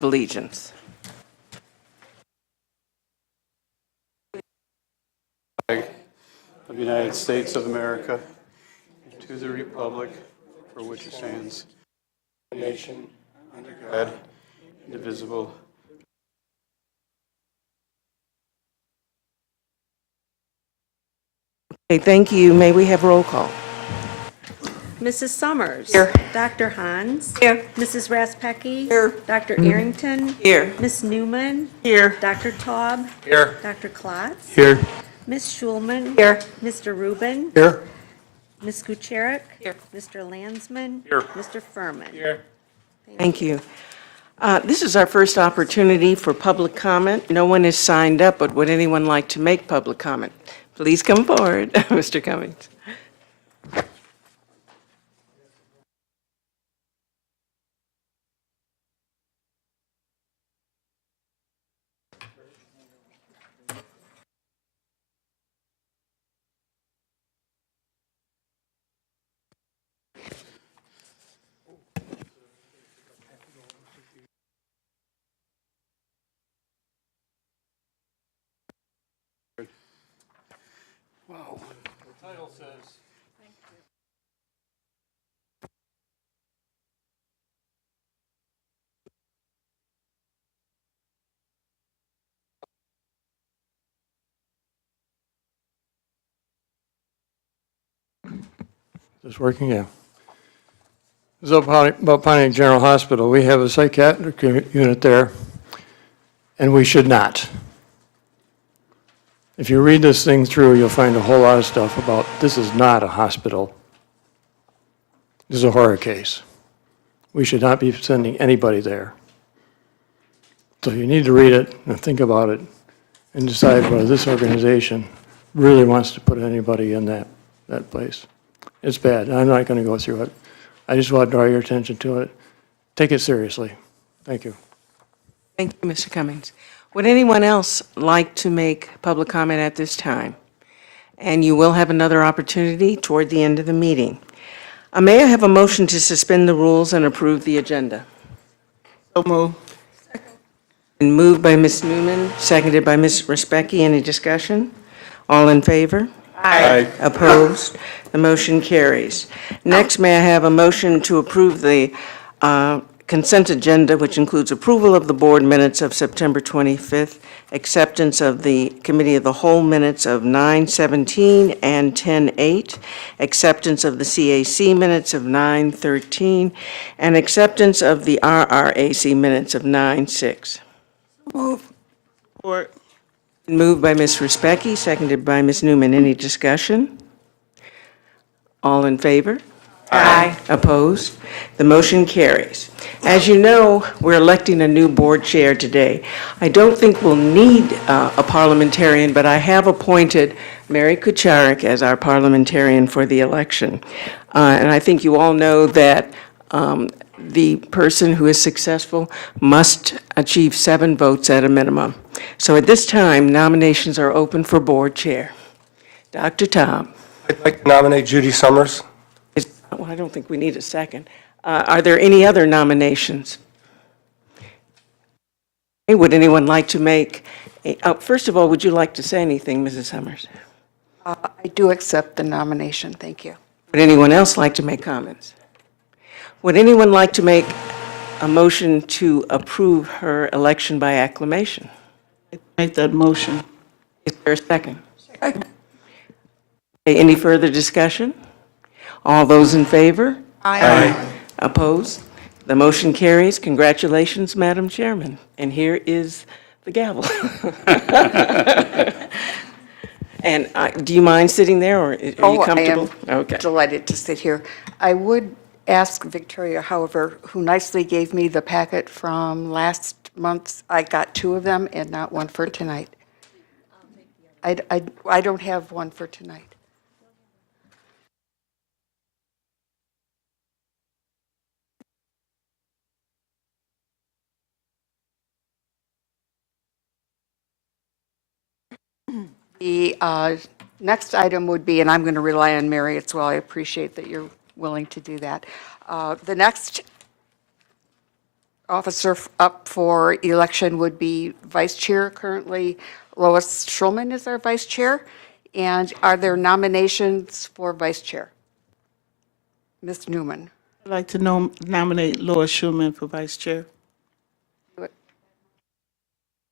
Allegiance. Flag of the United States of America, to the republic for which it stands, one nation, under God, indivisible. Okay, thank you. May we have roll call? Mrs. Summers. Here. Dr. Hans. Here. Mrs. Raspecki. Here. Dr. Arrington. Here. Ms. Newman. Here. Dr. Taub. Here. Dr. Klotz. Here. Ms. Schulman. Here. Mr. Rubin. Here. Ms. Kucharik. Here. Mr. Landsman. Here. Mr. Furman. Here. Thank you. This is our first opportunity for public comment. No one is signed up, but would anyone like to make public comment? Please come forward, Mr. Cummings. Wow. The title says. Is this working? Yeah. This is about Pontiac General Hospital. We have a psychiatric unit there, and we should not. If you read this thing through, you'll find a whole lot of stuff about this is not a hospital. This is a horror case. We should not be sending anybody there. So you need to read it and think about it and decide whether this organization really wants to put anybody in that place. It's bad. I'm not going to go through it. I just want to draw your attention to it. Take it seriously. Thank you. Thank you, Mr. Cummings. Would anyone else like to make public comment at this time? And you will have another opportunity toward the end of the meeting. May I have a motion to suspend the rules and approve the agenda? So move. And moved by Ms. Newman, seconded by Ms. Respecki. Any discussion? All in favor? Aye. Opposed? The motion carries. Next, may I have a motion to approve the consent agenda, which includes approval of the board minutes of September 25th, acceptance of the Committee of the Whole minutes of 9/17 and 10/8, acceptance of the CAC minutes of 9/13, and acceptance of the RRAC minutes of 9/6. Move. Support. Moved by Ms. Respecki, seconded by Ms. Newman. Any discussion? All in favor? Aye. Opposed? The motion carries. As you know, we're electing a new board chair today. I don't think we'll need a parliamentarian, but I have appointed Mary Kucharik as our parliamentarian for the election. And I think you all know that the person who is successful must achieve 7 votes at a minimum. So at this time, nominations are open for board chair. Dr. Tom. I'd like to nominate Judy Summers. Well, I don't think we need a second. Are there any other nominations? Hey, would anyone like to make, first of all, would you like to say anything, Mrs. Summers? I do accept the nomination. Thank you. Would anyone else like to make comments? Would anyone like to make a motion to approve her election by acclamation? Make that motion. Is there a second? Okay, any further discussion? All those in favor? Aye. Opposed? The motion carries. Congratulations, Madam Chairman. And here is the gavel. And do you mind sitting there, or are you comfortable? I am Okay. delighted to sit here. I would ask Victoria, however, who nicely gave me the packet from last month. I got 2 of them and not one for tonight. I don't have one for tonight. The next item would be, and I'm going to rely on Mary as well, I appreciate that you're willing to do that. The next officer up for election would be vice chair. Currently, Lois Schulman is our vice chair. And are there nominations for vice chair? Ms. Newman. I'd like to nominate Lois Schumann for vice chair.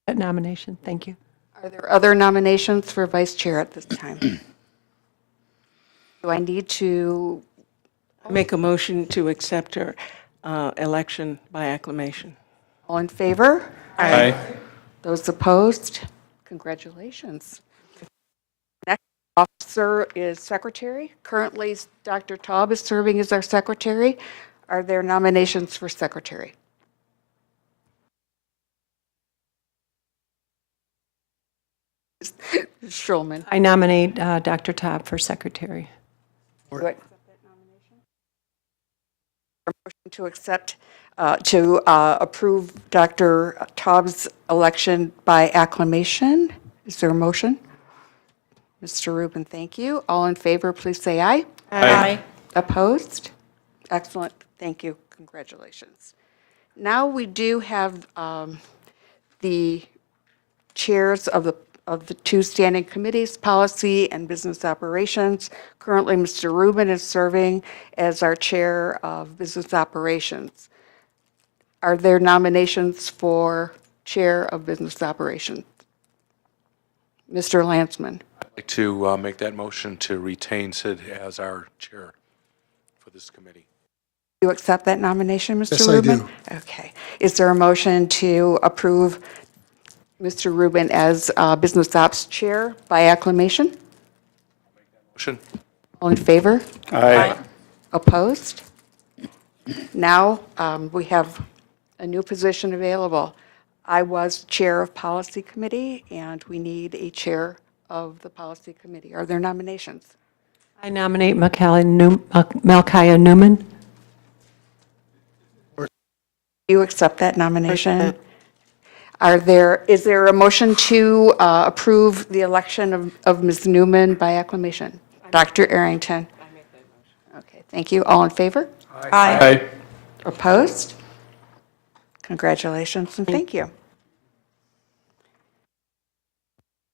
That nomination, thank you. Are there other nominations for vice chair at this time? Do I need to, Make a motion to accept her election by acclamation. all in favor? Aye. Those opposed? Congratulations. Next officer is secretary. Currently, Dr. Taub is serving as our secretary. Are there nominations for secretary? Schulman. I nominate Dr. Taub for secretary. Do I accept that nomination? A motion to accept, to approve Dr. Taub's election by acclamation. Is there a motion? Mr. Rubin, thank you. All in favor, please say aye. Aye. Opposed? Excellent. Thank you. Congratulations. Now we do have the chairs of the two standing committees, Policy and Business Operations. Currently, Mr. Rubin is serving as our Chair of Business Operations. Are there nominations for Chair of Business Operations? Mr. Landsman. I'd like to make that motion to retain Sid as our chair for this committee. Do you accept that nomination, Mr. Yes, I Rubin? do. Okay. Is there a motion to approve Mr. Rubin as Business Ops Chair by acclamation? Motion? All in favor? Aye. Opposed? Now, we have a new position available. I was Chair of Policy Committee, and we need a Chair of the Policy Committee. Are there nominations? I nominate Malkia Newman. Do you accept that nomination? Is there a motion to approve the election of Ms. Newman by acclamation? Dr. Arrington? I make that motion. Okay, thank you. All in favor? Aye. Opposed? Congratulations and thank you. I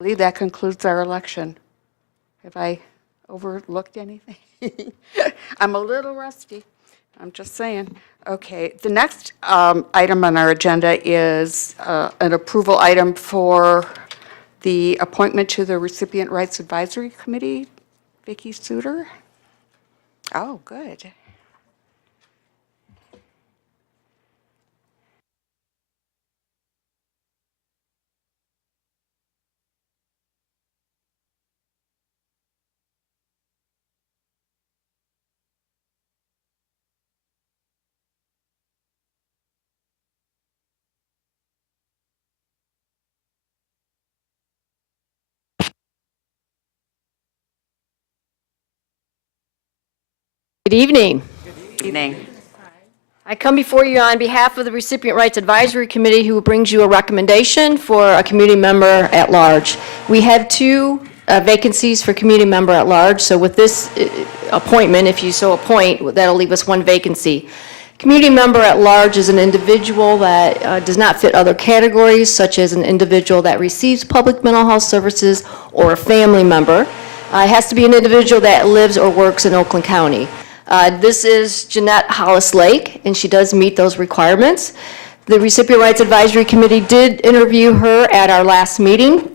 believe that concludes our election. Have I overlooked anything? I'm a little rusty. I'm just saying. Okay, the next item on our agenda is an approval item for the appointment to the Recipient Rights Advisory Committee. Vicki Suter? Oh, good. Good evening. Evening. I come before you on behalf of the Recipient Rights Advisory Committee, who brings you a recommendation for a community member at large. We have two vacancies for community member at large, so with this appointment, if you so appoint, that'll leave us one vacancy. Community member at large is an individual that does not fit other categories, such as an individual that receives public mental health services or a family member. It has to be an individual that lives or works in Oakland County. This is Jeanette Hollis Lake, and she does meet those requirements. The Recipient Rights Advisory Committee did interview her at our last meeting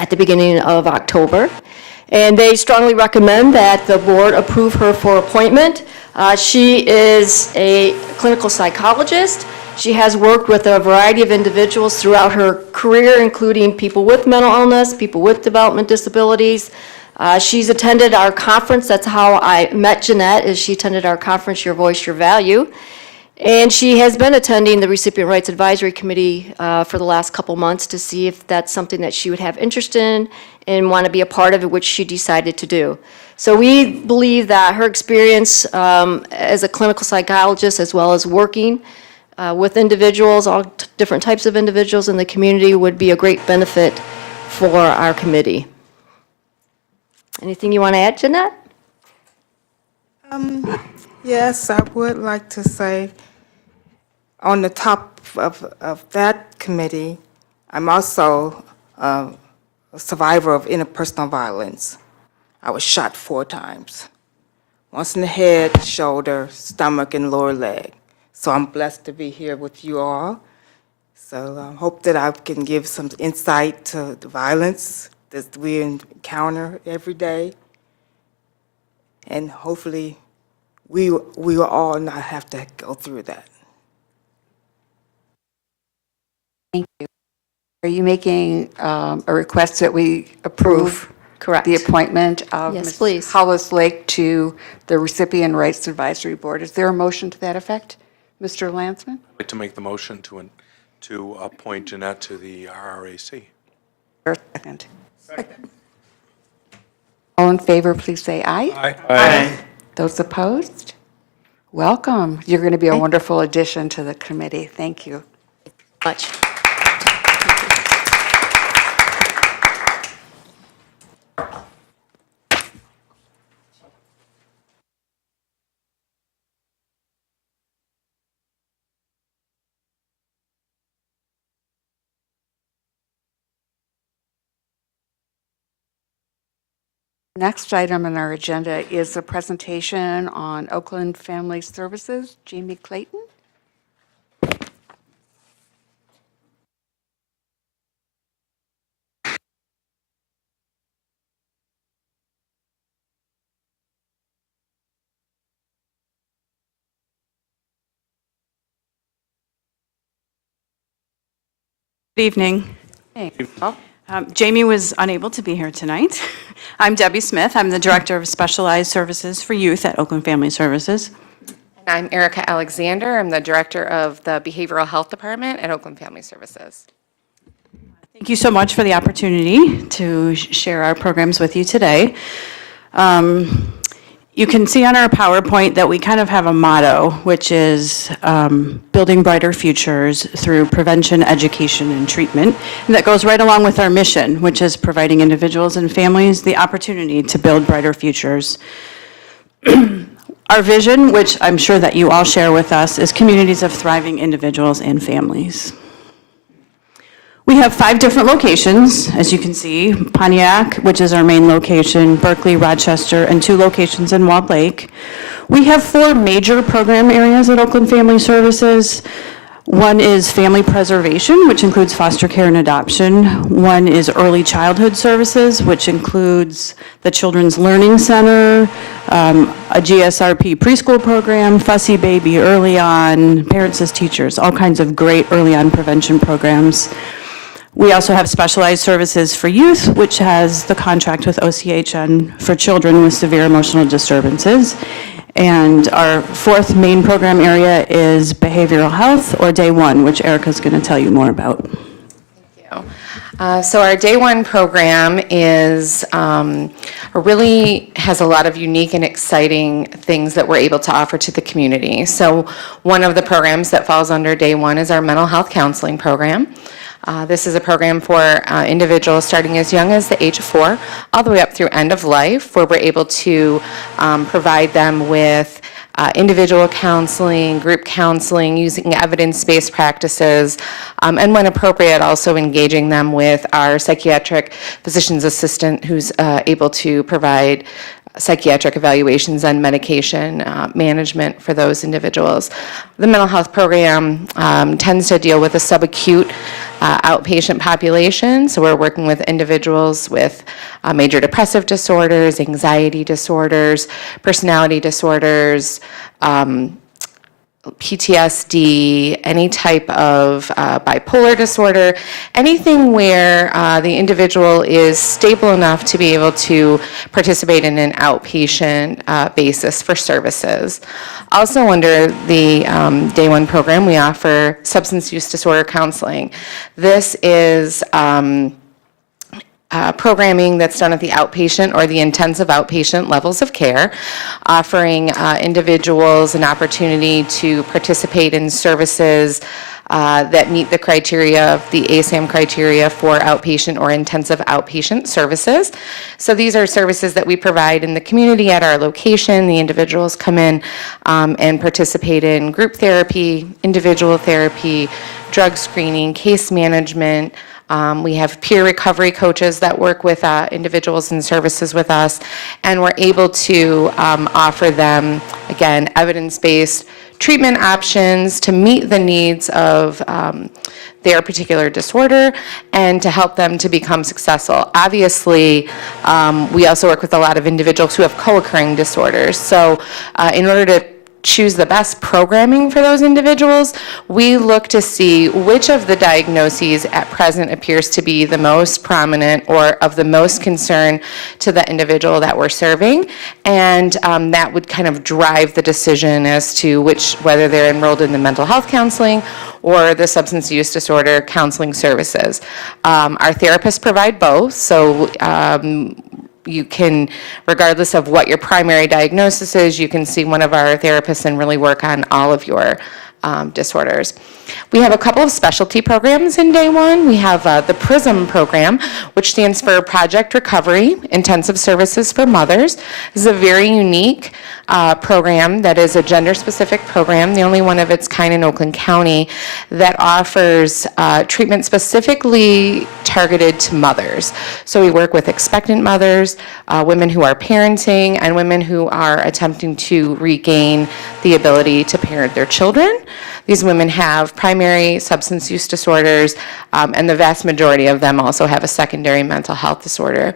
at the beginning of October, and they strongly recommend that the board approve her for appointment. She is a clinical psychologist. She has worked with a variety of individuals throughout her career, including people with mental illness, people with development disabilities. She's attended our conference. That's how I met Jeanette, is she attended our conference, Your Voice, Your Value. And she has been attending the Recipient Rights Advisory Committee for the last couple months to see if that's something that she would have interest in and want to be a part of it, which she decided to do. So we believe that her experience as a clinical psychologist, as well as working with individuals, all different types of individuals in the community, would be a great benefit for our committee. Anything you want to add, Jeanette? Yes, I would like to say On the top of that committee, I'm also a survivor of interpersonal violence. I was shot 4 times, once in the head, shoulder, stomach, and lower leg. So I'm blessed to be here with you all. So I hope that I can give some insight to the violence that we encounter every day. And hopefully, we will all not have to go through that. Thank you. Are you making a request that we approve? Correct. The appointment of Yes, Ms. please. Hollis Lake to the Recipient Rights Advisory Board? Is there a motion to that effect? Mr. Landsman? I'd like to make the motion to appoint Jeanette to the RRAC. Or second? All in favor, please say aye. Aye. Those opposed? Welcome. You're going to be a wonderful addition to the committee. Thank you. Much. Next item on our agenda is a presentation on Oakland Family Services. Jamie Clayton? Good evening. Hey. Oh, Jamie was unable to be here tonight. I'm Debbie Smith. I'm the Director of Specialized Services for Youth at Oakland Family Services. And I'm Erica Alexander. I'm the Director of the Behavioral Health Department at Oakland Family Services. Thank you so much for the opportunity to share our programs with you today. You can see on our PowerPoint that we kind of have a motto, which is building brighter futures through prevention, education, and treatment. And that goes right along with our mission, which is providing individuals and families the opportunity to build brighter futures. Our vision, which I'm sure that you all share with us, is communities of thriving individuals and families. We have 5 different locations, as you can see. Pontiac, which is our main location, Berkeley, Rochester, and 2 locations in Walled Lake. We have 4 major program areas at Oakland Family Services. One is family preservation, which includes foster care and adoption. One is early childhood services, which includes the Children's Learning Center, a GSRP preschool program, Fussy Baby early on, Parents as Teachers, all kinds of great early on prevention programs. We also have specialized services for youth, which has the contract with OCHN for children with severe emotional disturbances. And our 4th main program area is behavioral health, or Day 1, which Erica's going to tell you more about. So our Day 1 program is really has a lot of unique and exciting things that we're able to offer to the community. So one of the programs that falls under Day 1 is our mental health counseling program. This is a program for individuals starting as young as the age of 4, all the way up through end of life, where we're able to provide them with individual counseling, group counseling, using evidence-based practices, and when appropriate, also engaging them with our psychiatric physician's assistant who's able to provide psychiatric evaluations and medication management for those individuals. The mental health program tends to deal with a subacute outpatient population, so we're working with individuals with major depressive disorders, anxiety disorders, personality disorders, PTSD, any type of bipolar disorder, anything where the individual is stable enough to be able to participate in an outpatient basis for services. Also under the Day 1 program, we offer substance use disorder counseling. This is programming that's done at the outpatient or the intensive outpatient levels of care, offering individuals an opportunity to participate in services that meet the criteria of the ASAM criteria for outpatient or intensive outpatient services. So these are services that we provide in the community at our location. The individuals come in and participate in group therapy, individual therapy, drug screening, case management. We have peer recovery coaches that work with individuals and services with us, and we're able to offer them, again, evidence-based treatment options to meet the needs of their particular disorder and to help them to become successful. Obviously, we also work with a lot of individuals who have co-occurring disorders. So in order to choose the best programming for those individuals, we look to see which of the diagnoses at present appears to be the most prominent or of the most concern to the individual that we're serving, and that would kind of drive the decision as to whether they're enrolled in the mental health counseling or the substance use disorder counseling services. Our therapists provide both, so you can, regardless of what your primary diagnosis is, you can see one of our therapists and really work on all of your disorders. We have a couple of specialty programs in day one. We have the PRISM program, which stands for Project Recovery, Intensive Services for Mothers. This is a very unique program that is a gender-specific program, the only one of its kind in Oakland County, that offers treatment specifically targeted to mothers. So we work with expectant mothers, women who are parenting, and women who are attempting to regain the ability to parent their children. These women have primary substance use disorders, and the vast majority of them also have a secondary mental health disorder.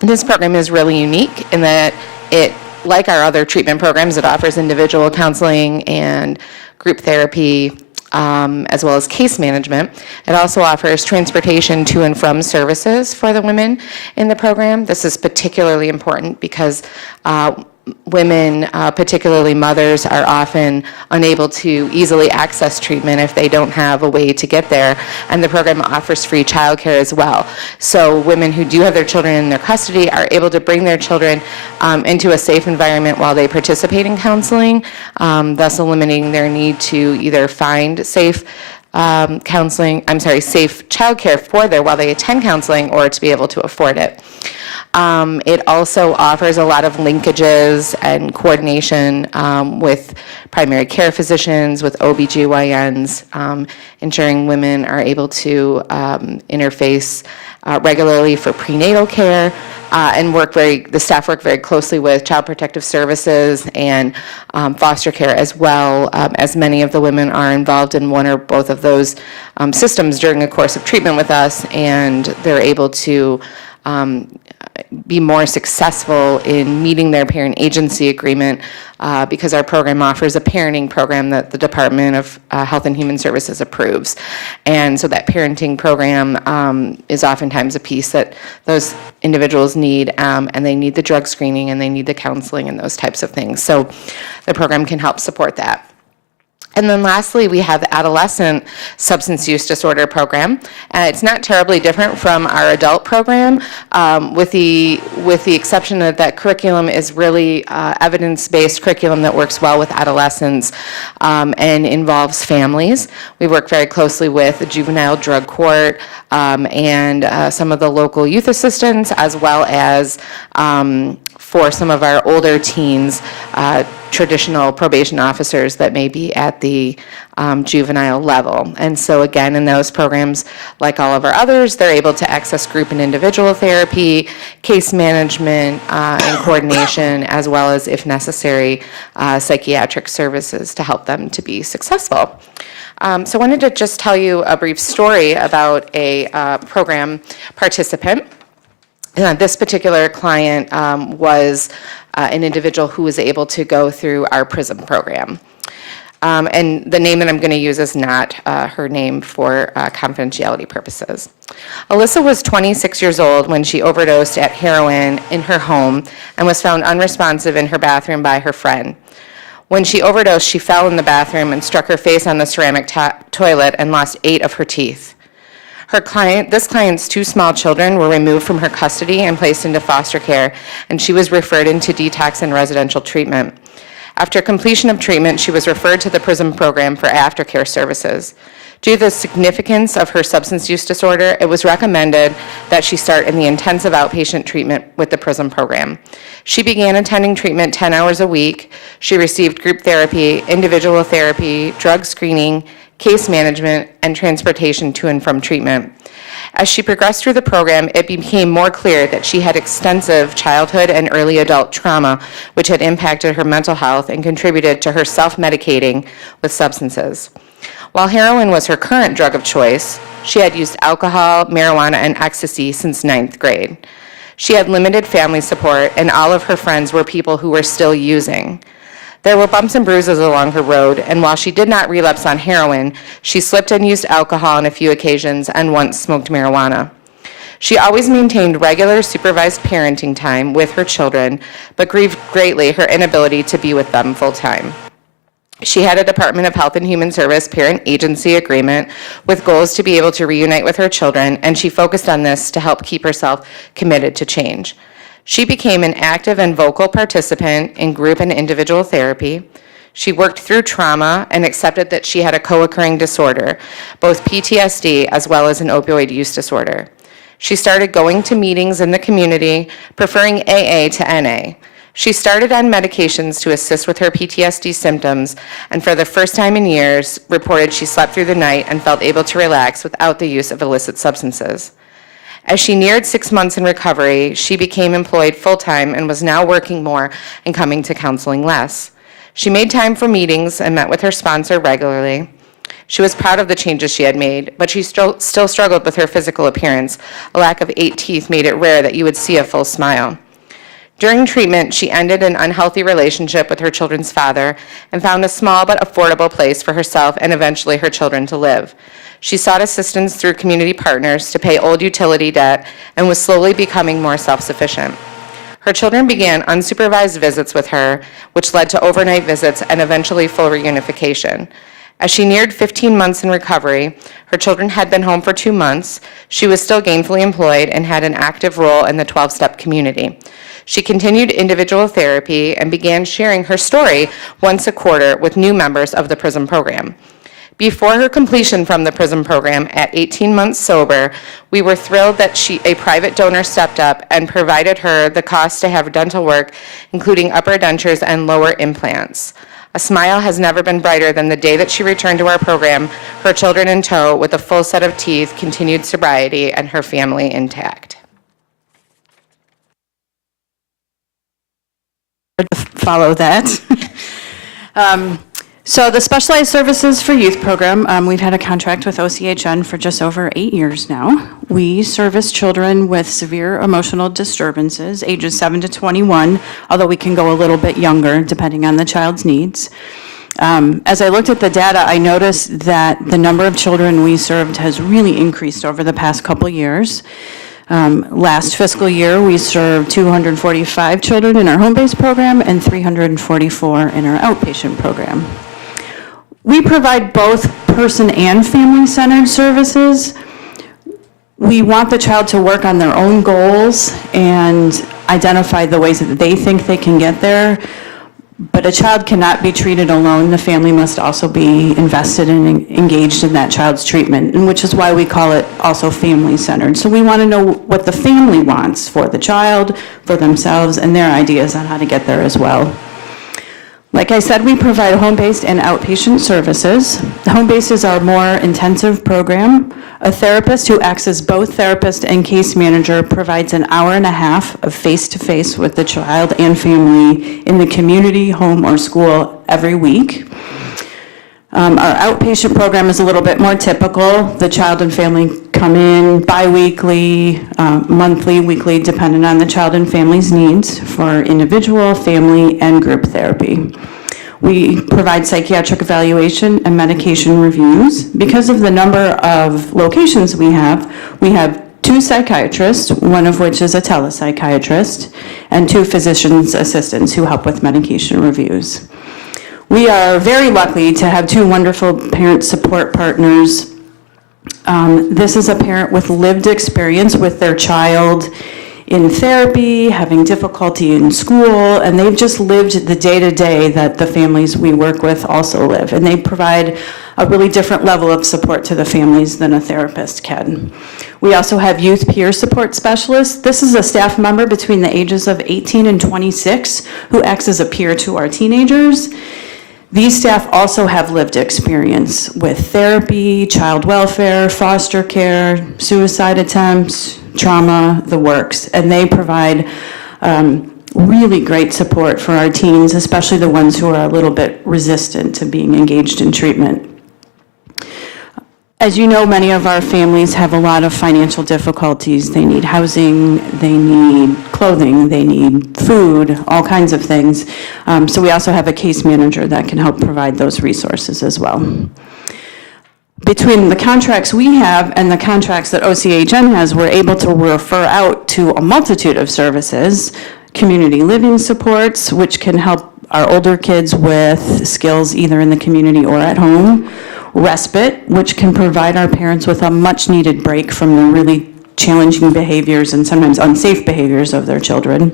This program is really unique in that it, like our other treatment programs, it offers individual counseling and group therapy, as well as case management. It also offers transportation to and from services for the women in the program. This is particularly important because women, particularly mothers, are often unable to easily access treatment if they don't have a way to get there, and the program offers free childcare as well. So women who do have their children in their custody are able to bring their children into a safe environment while they participate in counseling, thus eliminating their need to either find safe safe childcare for while they attend counseling, or to be able to afford it. It also offers a lot of linkages and coordination with primary care physicians, with OBGYNs, ensuring women are able to interface regularly for prenatal care, and the staff work very closely with Child Protective Services and foster care as well, as many of the women are involved in one or both of those systems during the course of treatment with us, and they're able to be more successful in meeting their parent agency agreement because our program offers a parenting program that the Department of Health and Human Services approves. And so that parenting program is oftentimes a piece that those individuals need, and they need the drug screening and they need the counseling and those types of things. So the program can help support that. And then lastly, we have the adolescent substance use disorder program. It's not terribly different from our adult program, with the exception that curriculum is really evidence-based curriculum that works well with adolescents and involves families. We work very closely with the juvenile drug court and some of the local youth assistants, as well as for some of our older teens, traditional probation officers that may be at the juvenile level. And so again, in those programs, like all of our others, they're able to access group and individual therapy, case management and coordination, as well as, if necessary, psychiatric services to help them to be successful. So I wanted to just tell you a brief story about a program participant. This particular client was an individual who was able to go through our PRISM program. And the name that I'm going to use is not her name for confidentiality purposes. Alyssa was 26 years old when she overdosed at heroin in her home and was found unresponsive in her bathroom by her friend. When she overdosed, she fell in the bathroom and struck her face on the ceramic toilet and lost 8 of her teeth. This client's 2 small children were removed from her custody and placed into foster care, and she was referred into detox and residential treatment. After completion of treatment, she was referred to the PRISM program for aftercare services. Due to the significance of her substance use disorder, it was recommended that she start in the intensive outpatient treatment with the PRISM program. She began attending treatment 10 hours a week. She received group therapy, individual therapy, drug screening, case management, and transportation to and from treatment. As she progressed through the program, it became more clear that she had extensive childhood and early adult trauma, which had impacted her mental health and contributed to her self-medicating with substances. While heroin was her current drug of choice, she had used alcohol, marijuana, and ecstasy since 9th grade. She had limited family support, and all of her friends were people who were still using. There were bumps and bruises along her road, and while she did not relapse on heroin, she slipped and used alcohol on a few occasions and once smoked marijuana. She always maintained regular supervised parenting time with her children, but grieved greatly her inability to be with them full-time. She had a Department of Health and Human Service parent agency agreement with goals to be able to reunite with her children, and she focused on this to help keep herself committed to change. She became an active and vocal participant in group and individual therapy. She worked through trauma and accepted that she had a co-occurring disorder, both PTSD as well as an opioid use disorder. She started going to meetings in the community, preferring AA to NA. She started on medications to assist with her PTSD symptoms, and for the first time in years, reported she slept through the night and felt able to relax without the use of illicit substances. As she neared 6 months in recovery, she became employed full-time and was now working more and coming to counseling less. She made time for meetings and met with her sponsor regularly. She was proud of the changes she had made, but she still struggled with her physical appearance. A lack of 8 teeth made it rare that you would see a full smile. During treatment, she ended an unhealthy relationship with her children's father and found a small but affordable place for herself and eventually her children to live. She sought assistance through community partners to pay old utility debt and was slowly becoming more self-sufficient. Her children began unsupervised visits with her, which led to overnight visits and eventually full reunification. As she neared 15 months in recovery, her children had been home for 2 months. She was still gainfully employed and had an active role in the 12-step community. She continued individual therapy and began sharing her story once a quarter with new members of the PRISM program. Before her completion from the PRISM program at 18 months sober, we were thrilled that a private donor stepped up and provided her the cost to have dental work, including upper dentures and lower implants. A smile has never been brighter than the day that she returned to our program, her children in tow with a full set of teeth, continued sobriety, and her family intact. Follow that. So the Specialized Services for Youth program, we've had a contract with OCHN for just over 8 years now. We service children with severe emotional disturbances, ages 7 to 21, although we can go a little bit younger depending on the child's needs. As I looked at the data, I noticed that the number of children we served has really increased over the past couple years. Last fiscal year, we served 245 children in our home-based program and 344 in our outpatient program. We provide both person and family-centered services. We want the child to work on their own goals and identify the ways that they think they can get there. But a child cannot be treated alone. The family must also be invested and engaged in that child's treatment, and which is why we call it also family-centered. So we want to know what the family wants for the child, for themselves, and their ideas on how to get there as well. Like I said, we provide home-based and outpatient services. Home-based is our more intensive program. A therapist who acts as both therapist and case manager provides an hour and a half of face-to-face with the child and family in the community, home, or school every week. Our outpatient program is a little bit more typical. The child and family come in bi-weekly, monthly, weekly, depending on the child and family's needs for individual, family, and group therapy. We provide psychiatric evaluation and medication reviews. Because of the number of locations we have 2 psychiatrists, one of which is a telepsychiatrist, and 2 physician's assistants who help with medication reviews. We are very lucky to have 2 wonderful parent support partners. This is a parent with lived experience with their child in therapy, having difficulty in school, and they've just lived the day-to-day that the families we work with also live. And they provide a really different level of support to the families than a therapist can. We also have youth peer support specialists. This is a staff member between the ages of 18 and 26 who acts as a peer to our teenagers. These staff also have lived experience with therapy, child welfare, foster care, suicide attempts, trauma, the works, and they provide really great support for our teens, especially the ones who are a little bit resistant to being engaged in treatment. As you know, many of our families have a lot of financial difficulties. They need housing, they need clothing, they need food, all kinds of things. So we also have a case manager that can help provide those resources as well. Between the contracts we have and the contracts that OCHN has, we're able to refer out to a multitude of services, community living supports, which can help our older kids with skills either in the community or at home, respite, which can provide our parents with a much-needed break from the really challenging behaviors and sometimes unsafe behaviors of their children.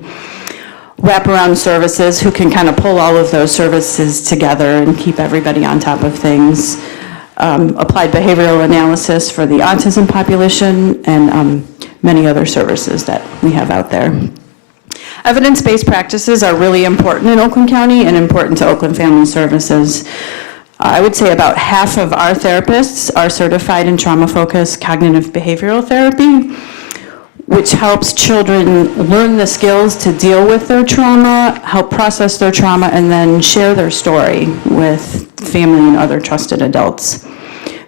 Wraparound services, who can kind of pull all of those services together and keep everybody on top of things. Applied behavioral analysis for the autism population, and many other services that we have out there. Evidence-based practices are really important in Oakland County and important to Oakland Family Services. I would say about half of our therapists are certified in trauma-focused cognitive behavioral therapy, which helps children learn the skills to deal with their trauma, help process their trauma, and then share their story with family and other trusted adults.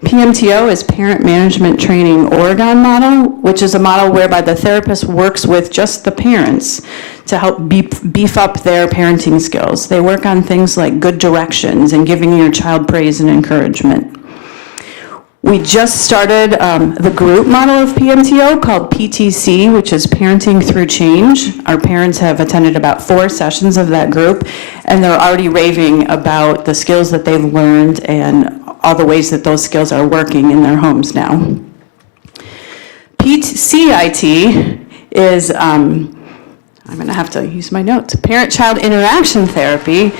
PMTO is Parent Management Training Oregon model, which is a model whereby the therapist works with just the parents to help beef up their parenting skills. They work on things like good directions and giving your child praise and encouragement. We just started the group model of PMTO called PTC, which is Parenting Through Change. Our parents have attended about 4 sessions of that group, and they're already raving about the skills that they've learned and all the ways that those skills are working in their homes now. CIT is, I'm going to have to use my notes, Parent-Child Interaction Therapy,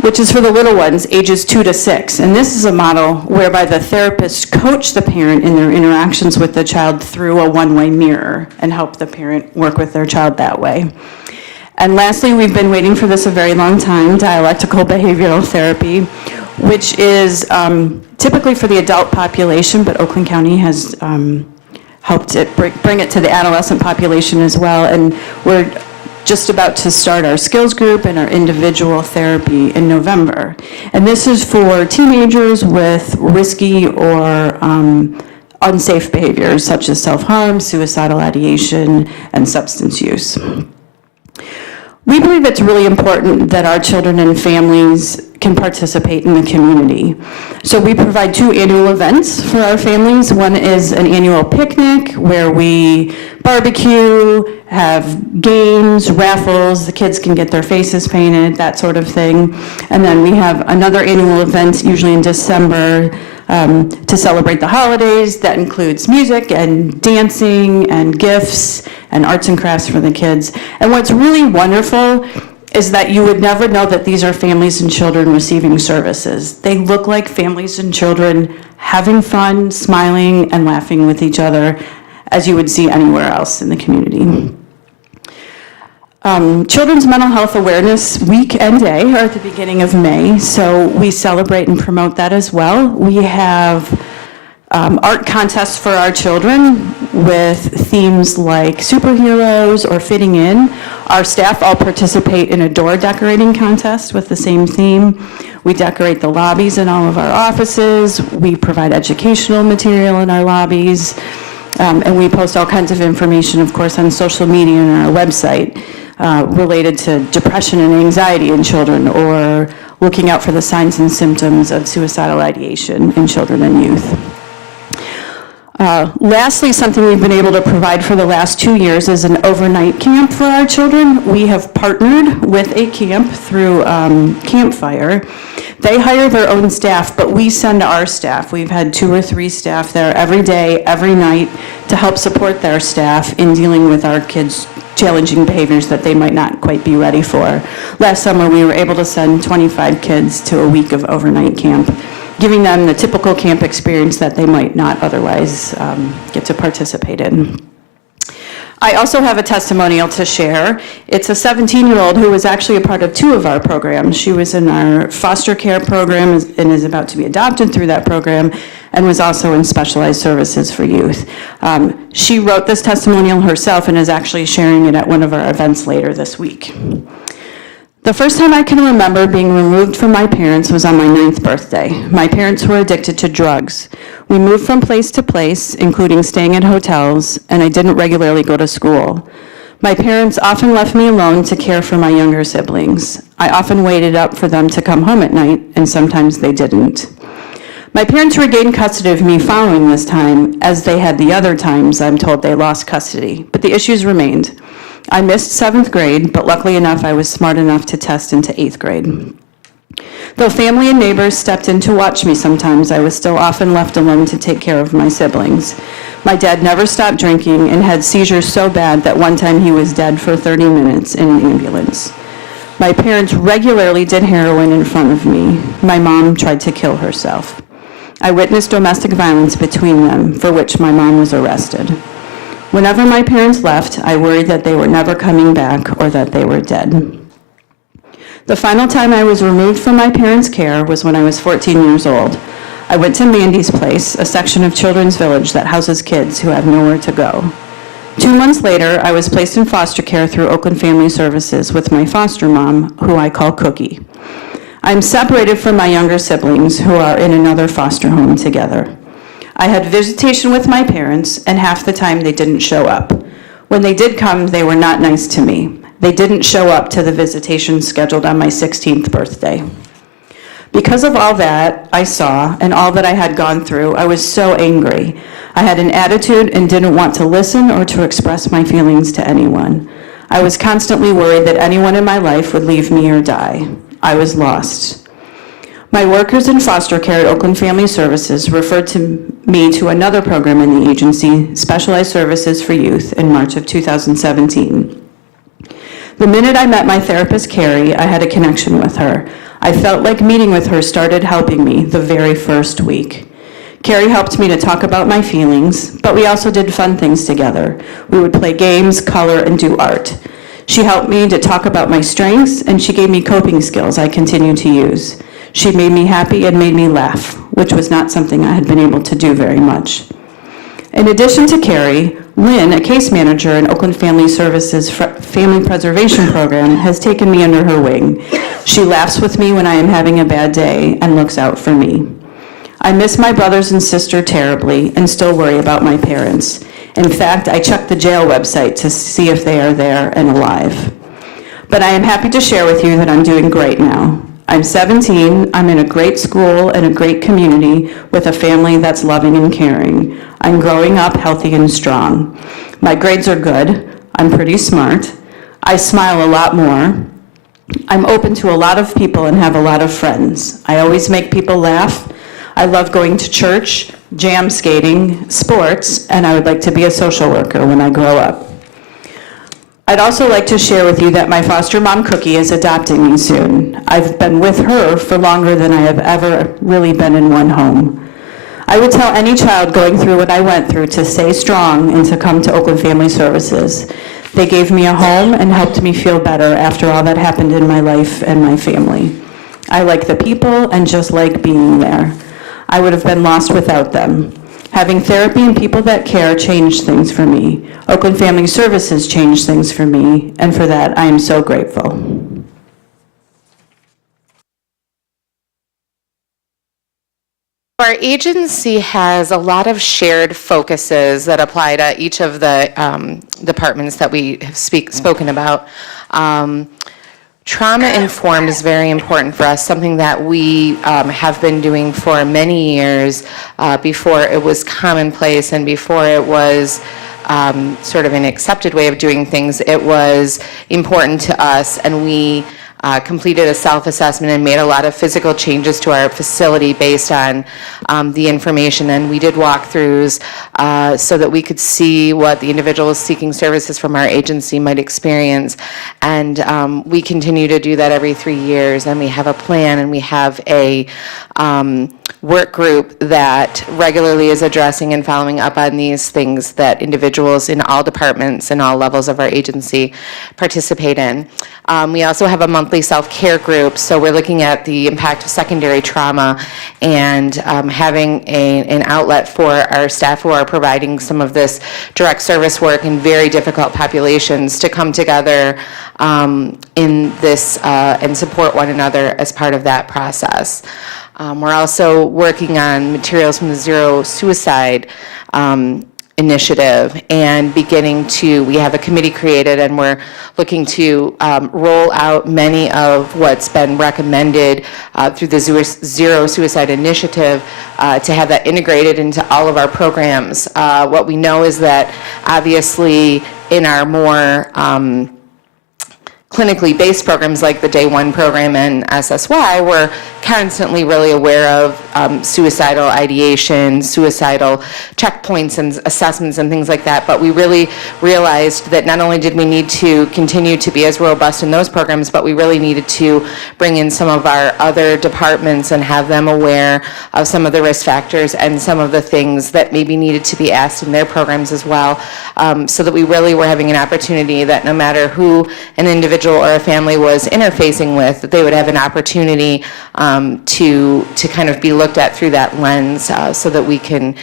which is for the little ones, ages 2 to 6. And this is a model whereby the therapists coach the parent in their interactions with the child through a one-way mirror and help the parent work with their child that way. And lastly, we've been waiting for this a very long time, dialectical behavioral therapy, which is typically for the adult population, but Oakland County has helped it bring it to the adolescent population as well. And we're just about to start our skills group and our individual therapy in November. And this is for teenagers with risky or unsafe behaviors such as self-harm, suicidal ideation, and substance use. We believe it's really important that our children and families can participate in the community. So we provide 2 annual events for our families. One is an annual picnic where we barbecue, have games, raffles, the kids can get their faces painted, that sort of thing. And then we have another annual event, usually in December, to celebrate the holidays. That includes music and dancing and gifts and arts and crafts for the kids. And what's really wonderful is that you would never know that these are families and children receiving services. They look like families and children having fun, smiling, and laughing with each other, as you would see anywhere else in the community. Children's Mental Health Awareness Week and Day are at the beginning of May, so we celebrate and promote that as well. We have art contests for our children with themes like superheroes or fitting in. Our staff all participate in a door decorating contest with the same theme. We decorate the lobbies in all of our offices. We provide educational material in our lobbies. And we post all kinds of information, of course, on social media and our website related to depression and anxiety in children, or looking out for the signs and symptoms of suicidal ideation in children and youth. Lastly, something we've been able to provide for the last 2 years is an overnight camp for our children. We have partnered with a camp through Campfire They hire their own staff, but we send our staff. We've had 2 or 3 staff there every day, every night, to help support their staff in dealing with our kids' challenging behaviors that they might not quite be ready for. Last summer, we were able to send 25 kids to a week of overnight camp, giving them the typical camp experience that they might not otherwise get to participate in. I also have a testimonial to share. It's a 17-year-old who was actually a part of 2 of our programs. She was in our foster care program and is about to be adopted through that program, and was also in specialized services for youth. She wrote this testimonial herself and is actually sharing it at one of our events later this week. The first time I can remember being removed from my parents was on my 9th birthday. My parents were addicted to drugs. We moved from place to place, including staying at hotels, and I didn't regularly go to school. My parents often left me alone to care for my younger siblings. I often waited up for them to come home at night, and sometimes they didn't. My parents regained custody of me following this time, as they had the other times I'm told they lost custody, but the issues remained. I missed 7th grade, but luckily enough, I was smart enough to test into 8th grade. Though family and neighbors stepped in to watch me sometimes, I was still often left alone to take care of my siblings. My dad never stopped drinking and had seizures so bad that one time he was dead for 30 minutes in an ambulance. My parents regularly did heroin in front of me. My mom tried to kill herself. I witnessed domestic violence between them, for which my mom was arrested. Whenever my parents left, I worried that they were never coming back or that they were dead. The final time I was removed from my parents' care was when I was 14 years old. I went to Mandy's Place, a section of Children's Village that houses kids who have nowhere to go. 2 months later, I was placed in foster care through Oakland Family Services with my foster mom, who I call Cookie. I'm separated from my younger siblings, who are in another foster home together. I had visitation with my parents, and half the time they didn't show up. When they did come, they were not nice to me. They didn't show up to the visitation scheduled on my 16th birthday. Because of all that I saw and all that I had gone through, I was so angry. I had an attitude and didn't want to listen or to express my feelings to anyone. I was constantly worried that anyone in my life would leave me or die. I was lost. My workers in foster care at Oakland Family Services referred me to another program in the agency, Specialized Services for Youth, in March of 2017. The minute I met my therapist, Carrie, I had a connection with her. I felt like meeting with her started helping me the very first week. Carrie helped me to talk about my feelings, but we also did fun things together. We would play games, color, and do art. She helped me to talk about my strengths, and she gave me coping skills I continue to use. She made me happy and made me laugh, which was not something I had been able to do very much. In addition to Carrie, Lynn, a case manager in Oakland Family Services Family Preservation Program, has taken me under her wing. She laughs with me when I am having a bad day and looks out for me. I miss my brothers and sister terribly and still worry about my parents. In fact, I checked the jail website to see if they are there and alive. But I am happy to share with you that I'm doing great now. I'm 17, I'm in a great school and a great community with a family that's loving and caring. I'm growing up healthy and strong. My grades are good, I'm pretty smart, I smile a lot more, I'm open to a lot of people and have a lot of friends. I always make people laugh. I love going to church, jam skating, sports, and I would like to be a social worker when I grow up. I'd also like to share with you that my foster mom, Cookie, is adopting me soon. I've been with her for longer than I have ever really been in one home. I would tell any child going through what I went through to stay strong and to come to Oakland Family Services. They gave me a home and helped me feel better after all that happened in my life and my family. I like the people and just like being there. I would have been lost without them. Having therapy and people that care changed things for me. Oakland Family Services changed things for me, and for that, I am so grateful. Our agency has a lot of shared focuses that apply to each of the departments that we have spoken about. Trauma-informed is very important for us, something that we have been doing for many years before it was commonplace and before it was sort of an accepted way of doing things. It was important to us, and we completed a self-assessment and made a lot of physical changes to our facility based on the information. And we did walkthroughs so that we could see what the individuals seeking services from our agency might experience. And we continue to do that every 3 years. And we have a plan, and we have a work group that regularly is addressing and following up on these things that individuals in all departments and all levels of our agency participate in. We also have a monthly self-care group, so we're looking at the impact of secondary trauma and having an outlet for our staff who are providing some of this direct service work in very difficult populations to come together in this and support one another as part of that process. We're also working on materials from the Zero Suicide initiative and we have a committee created, and we're looking to roll out many of what's been recommended through the Zero Suicide initiative to have that integrated into all of our programs. What we know is that obviously in our more clinically based programs like the Day One program and SSY, we're constantly really aware of suicidal ideation, suicidal checkpoints and assessments and things like that. But we really realized that not only did we need to continue to be as robust in those programs, but we really needed to bring in some of our other departments and have them aware of some of the risk factors and some of the things that maybe needed to be asked in their programs as well, so that we really were having an opportunity that no matter who an individual or a family was interfacing with, that they would have an opportunity to kind of be looked at through that lens, so that we can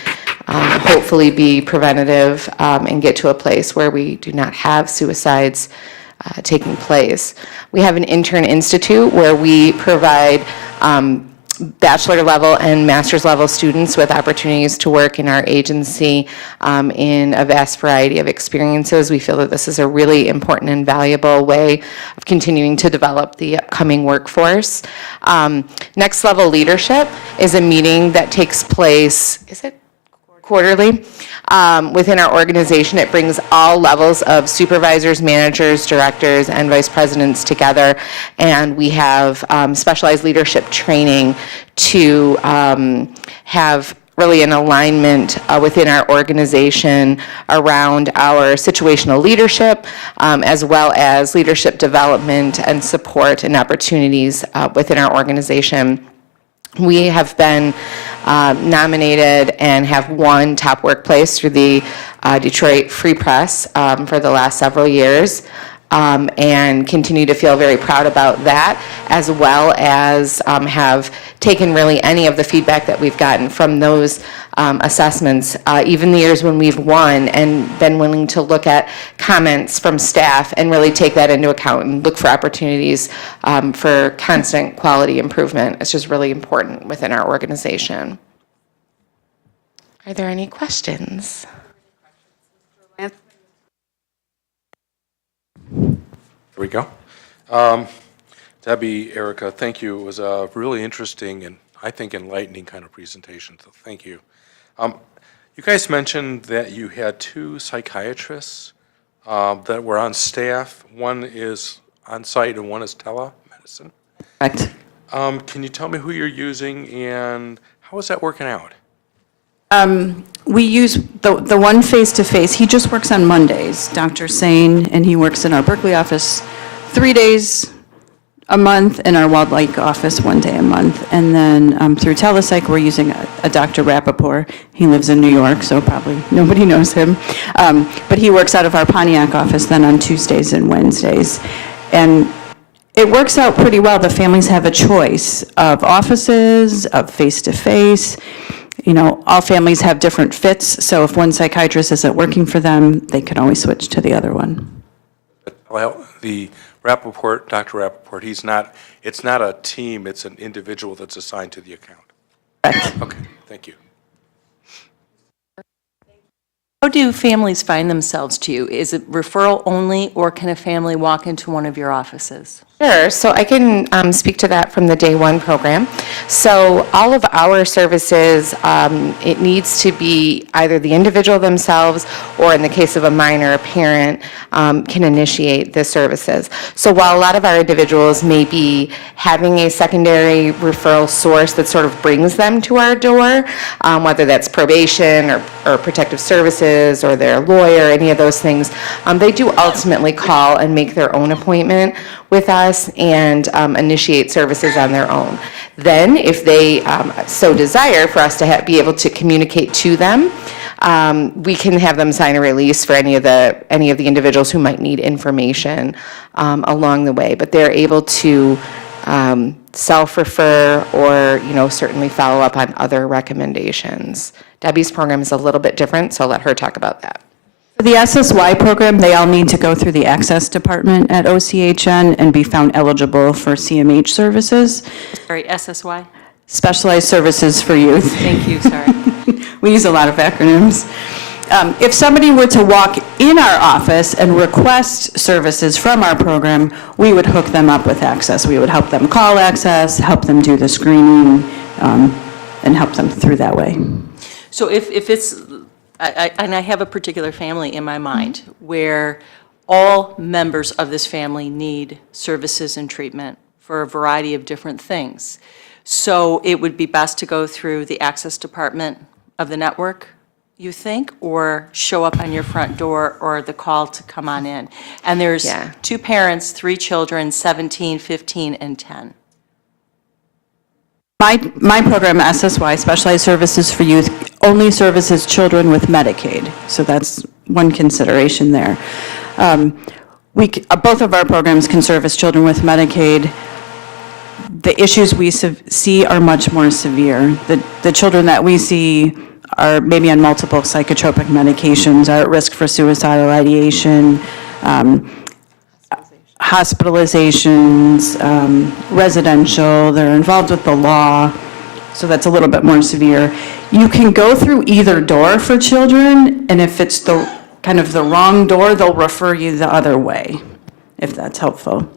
hopefully be preventative and get to a place where we do not have suicides taking place. We have an intern institute where we provide bachelor level and master's level students with opportunities to work in our agency in a vast variety of experiences. We feel that this is a really important and valuable way of continuing to develop the upcoming workforce. Next Level Leadership is a meeting that takes place, is it quarterly? Within our organization. It brings all levels of supervisors, managers, directors, and vice presidents together, and we have specialized leadership training to have really an alignment within our organization around our situational leadership, as well as leadership development and support and opportunities within our organization. We have been nominated and have won Top Workplace through the Detroit Free Press for the last several years, and continue to feel very proud about that, as well as have taken really any of the feedback that we've gotten from those assessments, even the years when we've won, and been willing to look at comments from staff and really take that into account and look for opportunities for constant quality improvement. It's just really important within our organization. Are there any questions? Here we go. Debbie, Erica, thank you. It was a really interesting and I think enlightening kind of presentation, so thank you. You guys mentioned that you had 2 psychiatrists that were on staff. One is on site and one is telemedicine. Correct. Can you tell me who you're using and how is that working out? We use the one face-to-face. He just works on Mondays, Dr. Sane, and he works in our Berkeley office 3 days a month, in our Walled Lake office 1 day a month. And then through Telepsych, we're using a Dr. Rappaport. He lives in New York, so probably nobody knows him. But he works out of our Pontiac office then on Tuesdays and Wednesdays. And it works out pretty well. The families have a choice of offices, of face-to-face. You know, all families have different fits, so if one psychiatrist isn't working for them, they can always switch to the other one. Well, the Rappaport, Dr. Rappaport, it's not a team, it's an individual that's assigned to the account. Correct. Okay, thank you. How do families find themselves to you? Is it referral only, or can a family walk into one of your offices? Sure, so I can speak to that from the Day One program. So all of our services, it needs to be either the individual themselves, or in the case of a minor, a parent can initiate the services. So while a lot of our individuals may be having a secondary referral source that sort of brings them to our door, whether that's probation or protective services or their lawyer, any of those things, they do ultimately call and make their own appointment with us and initiate services on their own. Then, if they so desire for us to be able to communicate to them, we can have them sign a release for any of the individuals who might need information along the way. But they're able to self-refer or certainly follow up on other recommendations. Debbie's program is a little bit different, so I'll let her talk about that. For the SSY program, they all need to go through the Access Department at OCHN and be found eligible for CMH services, Sorry, SSY? Specialized Services for Youth. Thank you, sorry. We use a lot of acronyms. If somebody were to walk in our office and request services from our program, we would hook them up with Access. We would help them call Access, help them do the screening, and help them through that way. So if it's, and I have a particular family in my mind where all members of this family need services and treatment for a variety of different things. So it would be best to go through the Access Department of the network, you think, or show up on your front door, or the call to come on in. And there's 2 parents, 3 children, 17, 15, and 10. My program, SSY, Specialized Services for Youth, only services children with Medicaid, so that's one consideration there. Both of our programs can service children with Medicaid. The issues we see are much more severe. The children that we see are maybe on multiple psychotropic medications, are at risk for suicidal ideation, hospitalizations, residential, they're involved with the law, so that's a little bit more severe. You can go through either door for children, and if it's the kind of the wrong door, they'll refer you the other way, if that's helpful.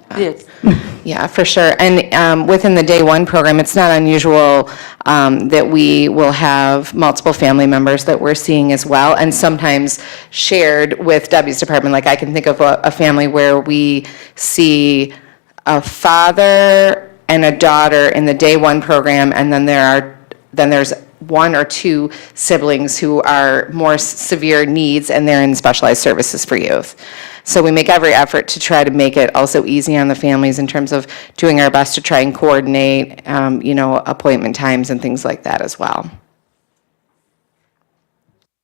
Yeah, for sure. And within the Day One program, it's not unusual that we will have multiple family members that we're seeing as well, and sometimes shared with Debbie's department. Like I can think of a family where we see a father and a daughter in the Day One program, and then there's 1 or 2 siblings who are more severe needs, and they're in Specialized Services for Youth. So we make every effort to try to make it also easy on the families in terms of doing our best to try and coordinate, appointment times and things like that as well.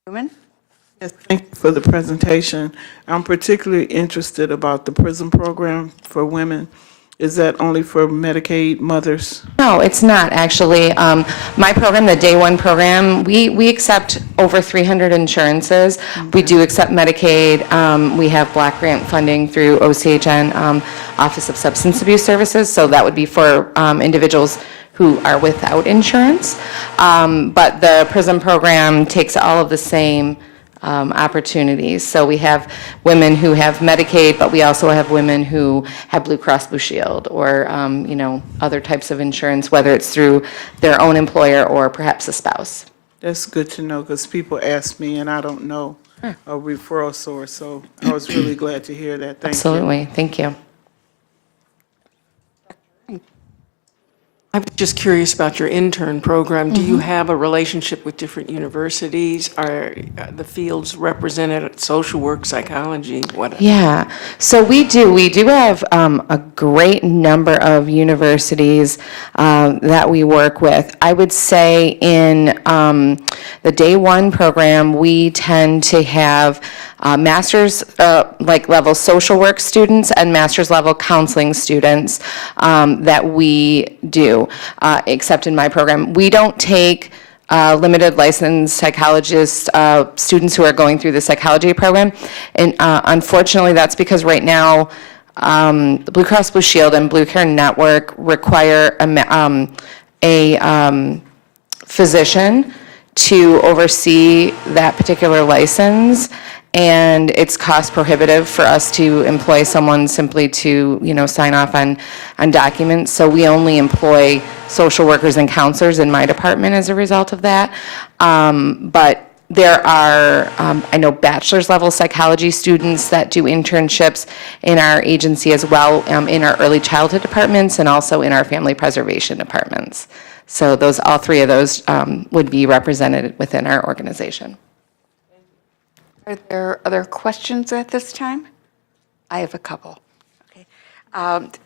Yes, thank you for the presentation. I'm particularly interested about the prison program for women. Is that only for Medicaid mothers? No, it's not, actually. My program, the Day One program, we accept over 300 insurances. We do accept Medicaid. We have block grant funding through OCHN, Office of Substance Abuse Services, so that would be for individuals who are without insurance. But the prison program takes all of the same opportunities. So we have women who have Medicaid, but we also have women who have Blue Cross Blue Shield or, other types of insurance, whether it's through their own employer or perhaps a spouse. That's good to know, because people ask me and I don't know a referral source, so I was really glad to hear that. Thank you. Absolutely, thank you. I'm just curious about your intern program. Do you have a relationship with different universities? Are the fields represented at social work, psychology, what? Yeah, so we do. We do have a great number of universities that we work with. I would say in the Day One program, we tend to have master's level social work students and master's level counseling students that we do, except in my program. We don't take limited licensed psychologists, students who are going through the psychology program. And unfortunately, that's because right now, the Blue Cross Blue Shield and Blue Care Network require a physician to oversee that particular license. and it's cost prohibitive for us to employ someone simply to, sign off on documents. So we only employ social workers and counselors in my department as a result of that. But there are, I know, bachelor's level psychology students that do internships in our agency as well, in our early childhood departments and also in our family preservation departments. So all three of those would be represented within our organization. Are there other questions at this time? I have a couple. Okay. It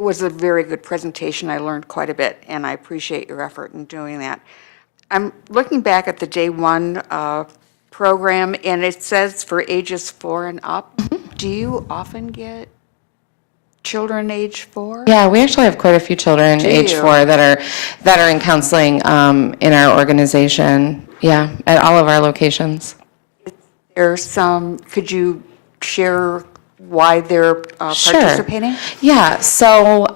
was a very good presentation. I learned quite a bit, and I appreciate your effort in doing that. I'm looking back at the day one program, and it says for ages 4 and up. Do you often get children age 4? Yeah, we actually have quite a few children age you? 4 that are in counseling in our organization. Yeah, at all of our locations. There's some, could you share why they're participating? Yeah, so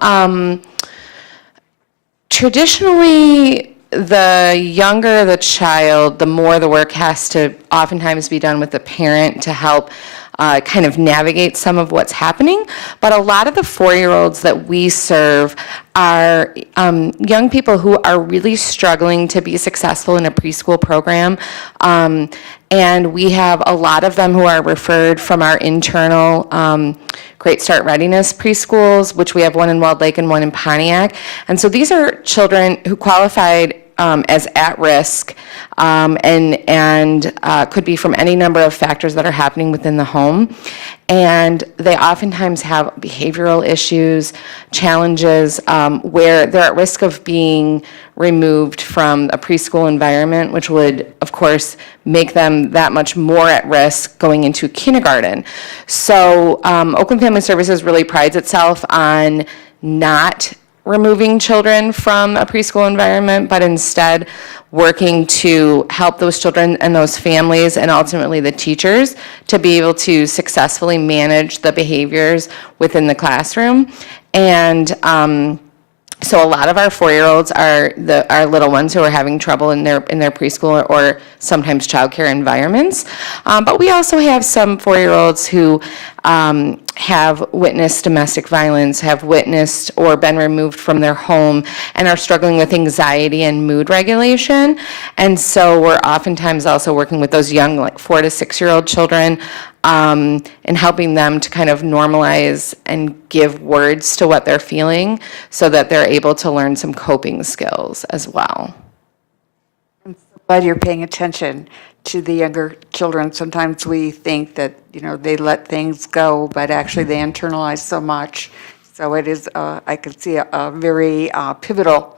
traditionally, the younger the child, the more the work has to oftentimes be done with the parent to help kind of navigate some of what's happening. But a lot of the 4-year-olds that we serve are young people who are really struggling to be successful in a preschool program. And we have a lot of them who are referred from our internal Great Start Readiness preschools, which we have one in Walled Lake and one in Pontiac. And so these are children who qualified as at risk and could be from any number of factors that are happening within the home. And they oftentimes have behavioral issues, challenges where they're at risk of being removed from a preschool environment, which would, of course, make them that much more at risk going into kindergarten. So Oakland Family Services really prides itself on not removing children from a preschool environment, but instead working to help those children and those families and ultimately the teachers to be able to successfully manage the behaviors within the classroom. And so a lot of our 4-year-olds are our little ones who are having trouble in their preschool or sometimes childcare environments. But we also have some 4-year-olds who have witnessed domestic violence, have witnessed or been removed from their home, and are struggling with anxiety and mood regulation. And so we're oftentimes also working with those young, like 4 to 6-year-old children, and helping them to kind of normalize and give words to what they're feeling so that they're able to learn some coping skills as well. I'm glad you're paying attention to the younger children. Sometimes we think that, they let things go, but actually they internalize so much. So it is, I could see a very pivotal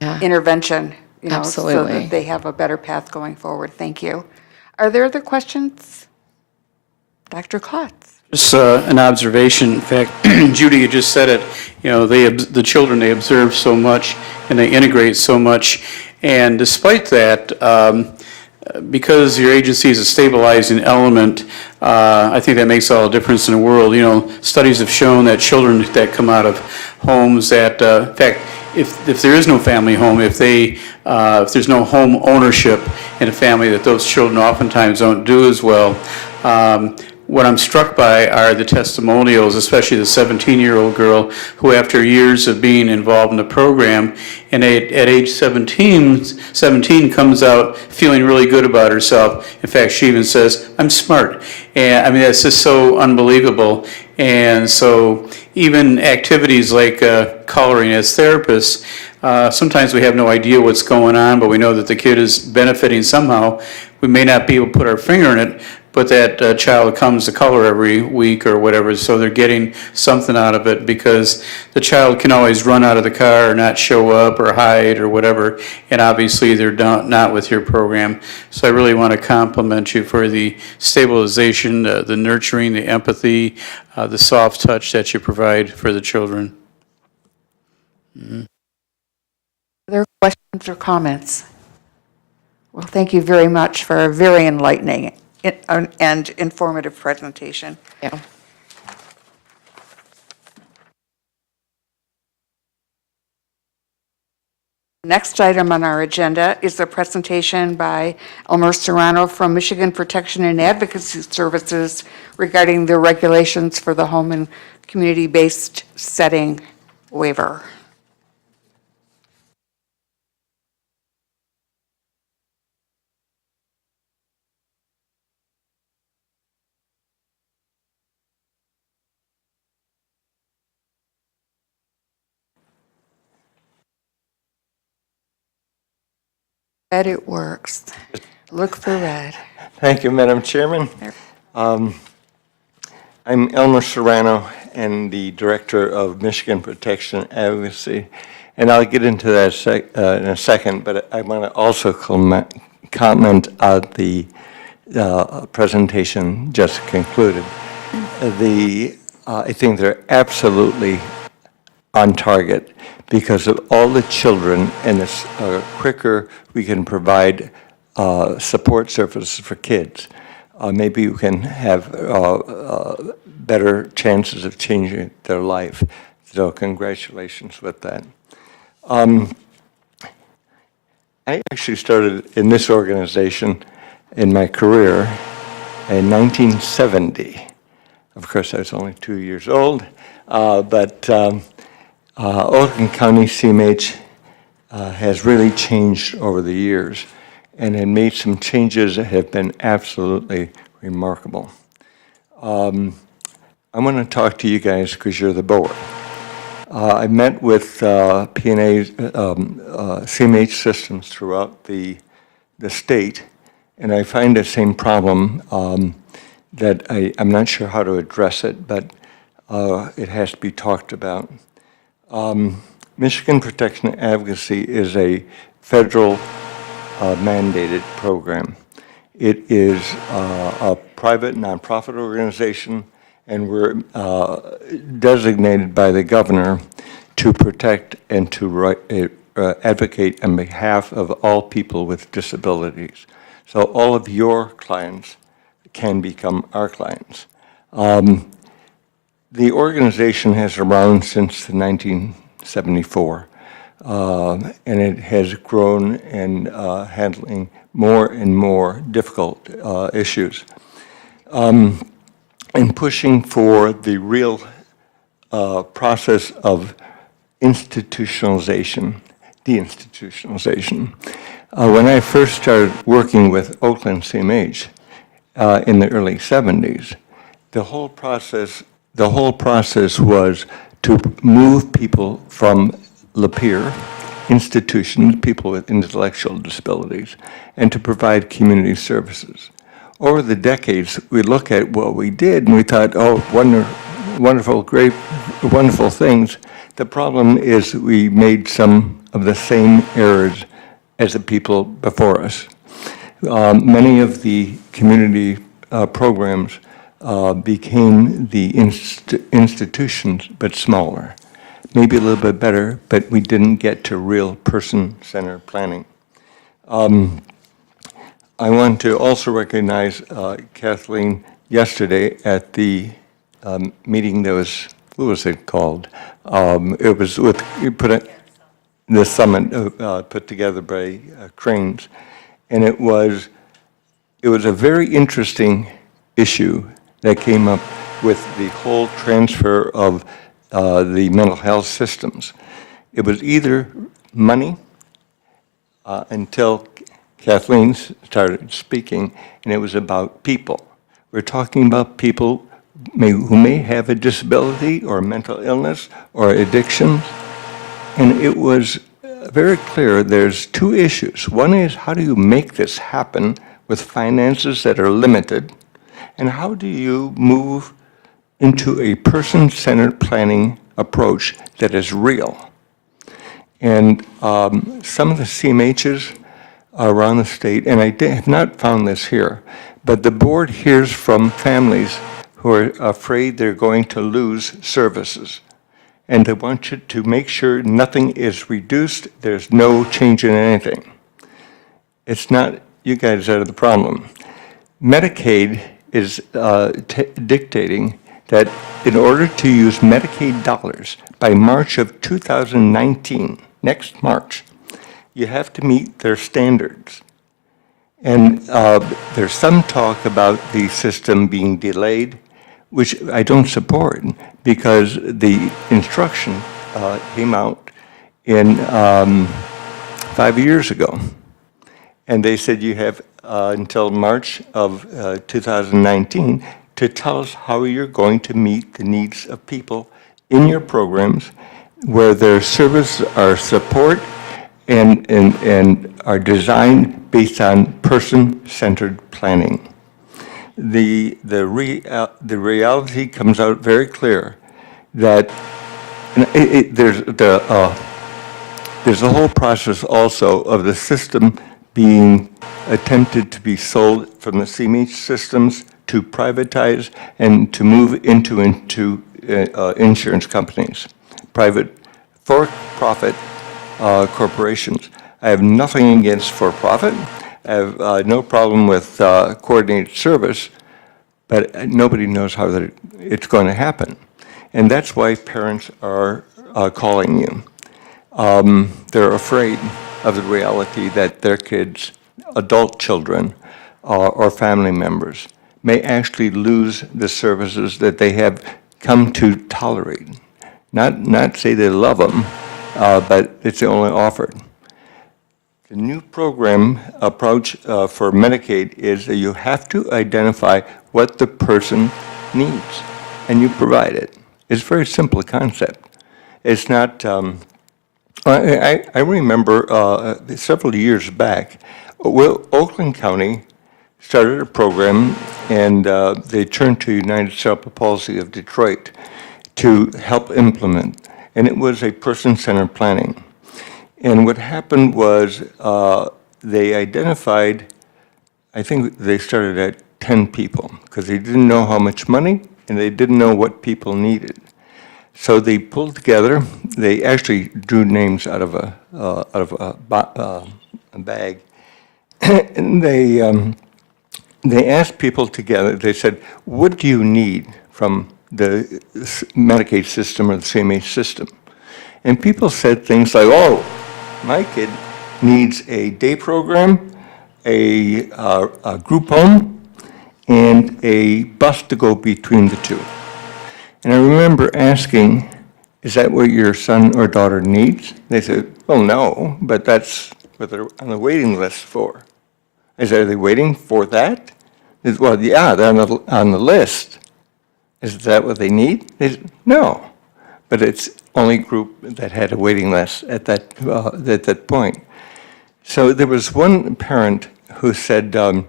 intervention, so Absolutely. that they have a better path going forward. Thank you. Are there other questions? Dr. Klotz. Just an observation. In fact, Judy, you just said it. The children, they observe so much and they integrate so much. And despite that, because your agency is a stabilizing element, I think that makes all the difference in the world. Studies have shown that children that come out of homes that, in fact, if there is no family home, if there's no home ownership in a family, that those children oftentimes don't do as well. What I'm struck by are the testimonials, especially the 17-year-old girl who, after years of being involved in the program, and at age 17 comes out feeling really good about herself. In fact, she even says, "I'm smart." And I mean, that's just so unbelievable. And so even activities like coloring as therapists, sometimes we have no idea what's going on, but we know that the kid is benefiting somehow. We may not be able to put our finger on it, but that child comes to color every week or whatever, so they're getting something out of it, because the child can always run out of the car or not show up or hide or whatever, and obviously they're not with your program. So I really want to compliment you for the stabilization, the nurturing, the empathy, the soft touch that you provide for the children. Other questions or comments? Well, thank you very much for a very enlightening and informative presentation. Yeah. Next item on our agenda is a presentation by Elmer Serrano from Michigan Protection and Advocacy Services regarding the regulations for the home and community-based setting waiver. Bet it works. Look for red. Thank you, Madam Chairman. I'm Elmer Serrano and the Director of Michigan Protection Advocacy, and I'll get into that in a second, but I want to also comment on the presentation just concluded. I think they're absolutely on target because of all the children and the quicker we can provide support services for kids. Maybe you can have better chances of changing their life. So congratulations with that. I actually started in this organization in my career in 1970. Of course, I was only 2 years old, but Oakland County CMH has really changed over the years and had made some changes that have been absolutely remarkable. I want to talk to you guys because you're the board. I met with P&A CMH systems throughout the state, and I find the same problem that I'm not sure how to address it, but it has to be talked about. Michigan Protection Advocacy is a federal mandated program. It is a private nonprofit organization, and we're designated by the governor to protect and to advocate on behalf of all people with disabilities. So all of your clients can become our clients. The organization has been around since 1974, and it has grown in handling more and more difficult issues, and pushing for the real process of institutionalization, deinstitutionalization. When I first started working with Oakland CMH in the early 70s, the whole process was to move people from Lapeer institutions, people with intellectual disabilities, and to provide community services. Over the decades, we look at what we did and we thought, oh, wonderful, great, wonderful things. The problem is we made some of the same errors as the people before us. Many of the community programs became the institutions, but smaller. Maybe a little bit better, but we didn't get to real person-centered planning. I want to also recognize Kathleen yesterday at the meeting that was, what was it called? It was with, the summit put together by Cranes, and it was a very interesting issue that came up with the whole transfer of the mental health systems. It was either money until Kathleen started speaking, and it was about people. We're talking about people who may have a disability or mental illness or addictions, and it was very clear there's two issues. One is, how do you make this happen with finances that are limited, and how do you move into a person-centered planning approach that is real? And some of the CMHs around the state, and I have not found this here, but the board hears from families who are afraid they're going to lose services. And they want you to make sure nothing is reduced, there's no change in anything. It's not you guys that are the problem. Medicaid is dictating that in order to use Medicaid dollars by March of 2019, next March, you have to meet their standards. And there's some talk about the system being delayed, which I don't support, because the instruction came out in 5 years ago. And they said you have until March of 2019 to tell us how you're going to meet the needs of people in your programs, where their services are support and are designed based on person-centered planning. The reality comes out very clear that there's a whole process also of the system being attempted to be sold from the CMH systems to privatize and to move into insurance companies, private for-profit corporations. I have nothing against for-profit. I have no problem with coordinated service, but nobody knows how it's going to happen. And that's why parents are calling you. They're afraid of the reality that their kids, adult children, or family members may actually lose the services that they have come to tolerate. Not say they love them, but it's only offered. The new program approach for Medicaid is that you have to identify what the person needs, and you provide it. It's a very simple concept. It's not, I remember several years back, Oakland County started a program, and they turned to United Cerebral Palsy of Detroit to help implement, and it was a person-centered planning. And what happened was they identified, I think they started at 10 people, because they didn't know how much money, and they didn't know what people needed. So they pulled together, they actually drew names out of a bag, and they asked people together, they said, what do you need from the Medicaid system or the CMH system? And people said things like, oh, my kid needs a day program, a group home, and a bus to go between the two. And I remember asking, is that what your son or daughter needs? They said, well, no, but that's what they're on the waiting list for. I said, are they waiting for that? They said, well, yeah, they're on the list. Is that what they need? They said, no, but it's only group that had a waiting list at that point. So there was one parent who said, I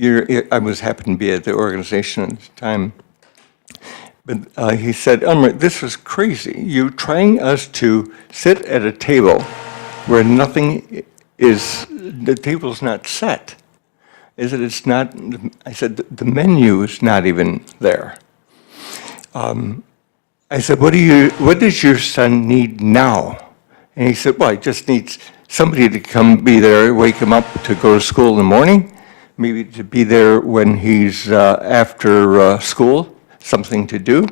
happened to be at the organization at the time, but he said, Elmer, this is crazy. You're trying us to sit at a table where nothing is, the table's not set. Is that it's not, I said, the menu is not even there. I said, what does your son need now? And he said, well, he just needs somebody to come be there, wake him up to go to school in the morning, maybe to be there when he's after school, something to do,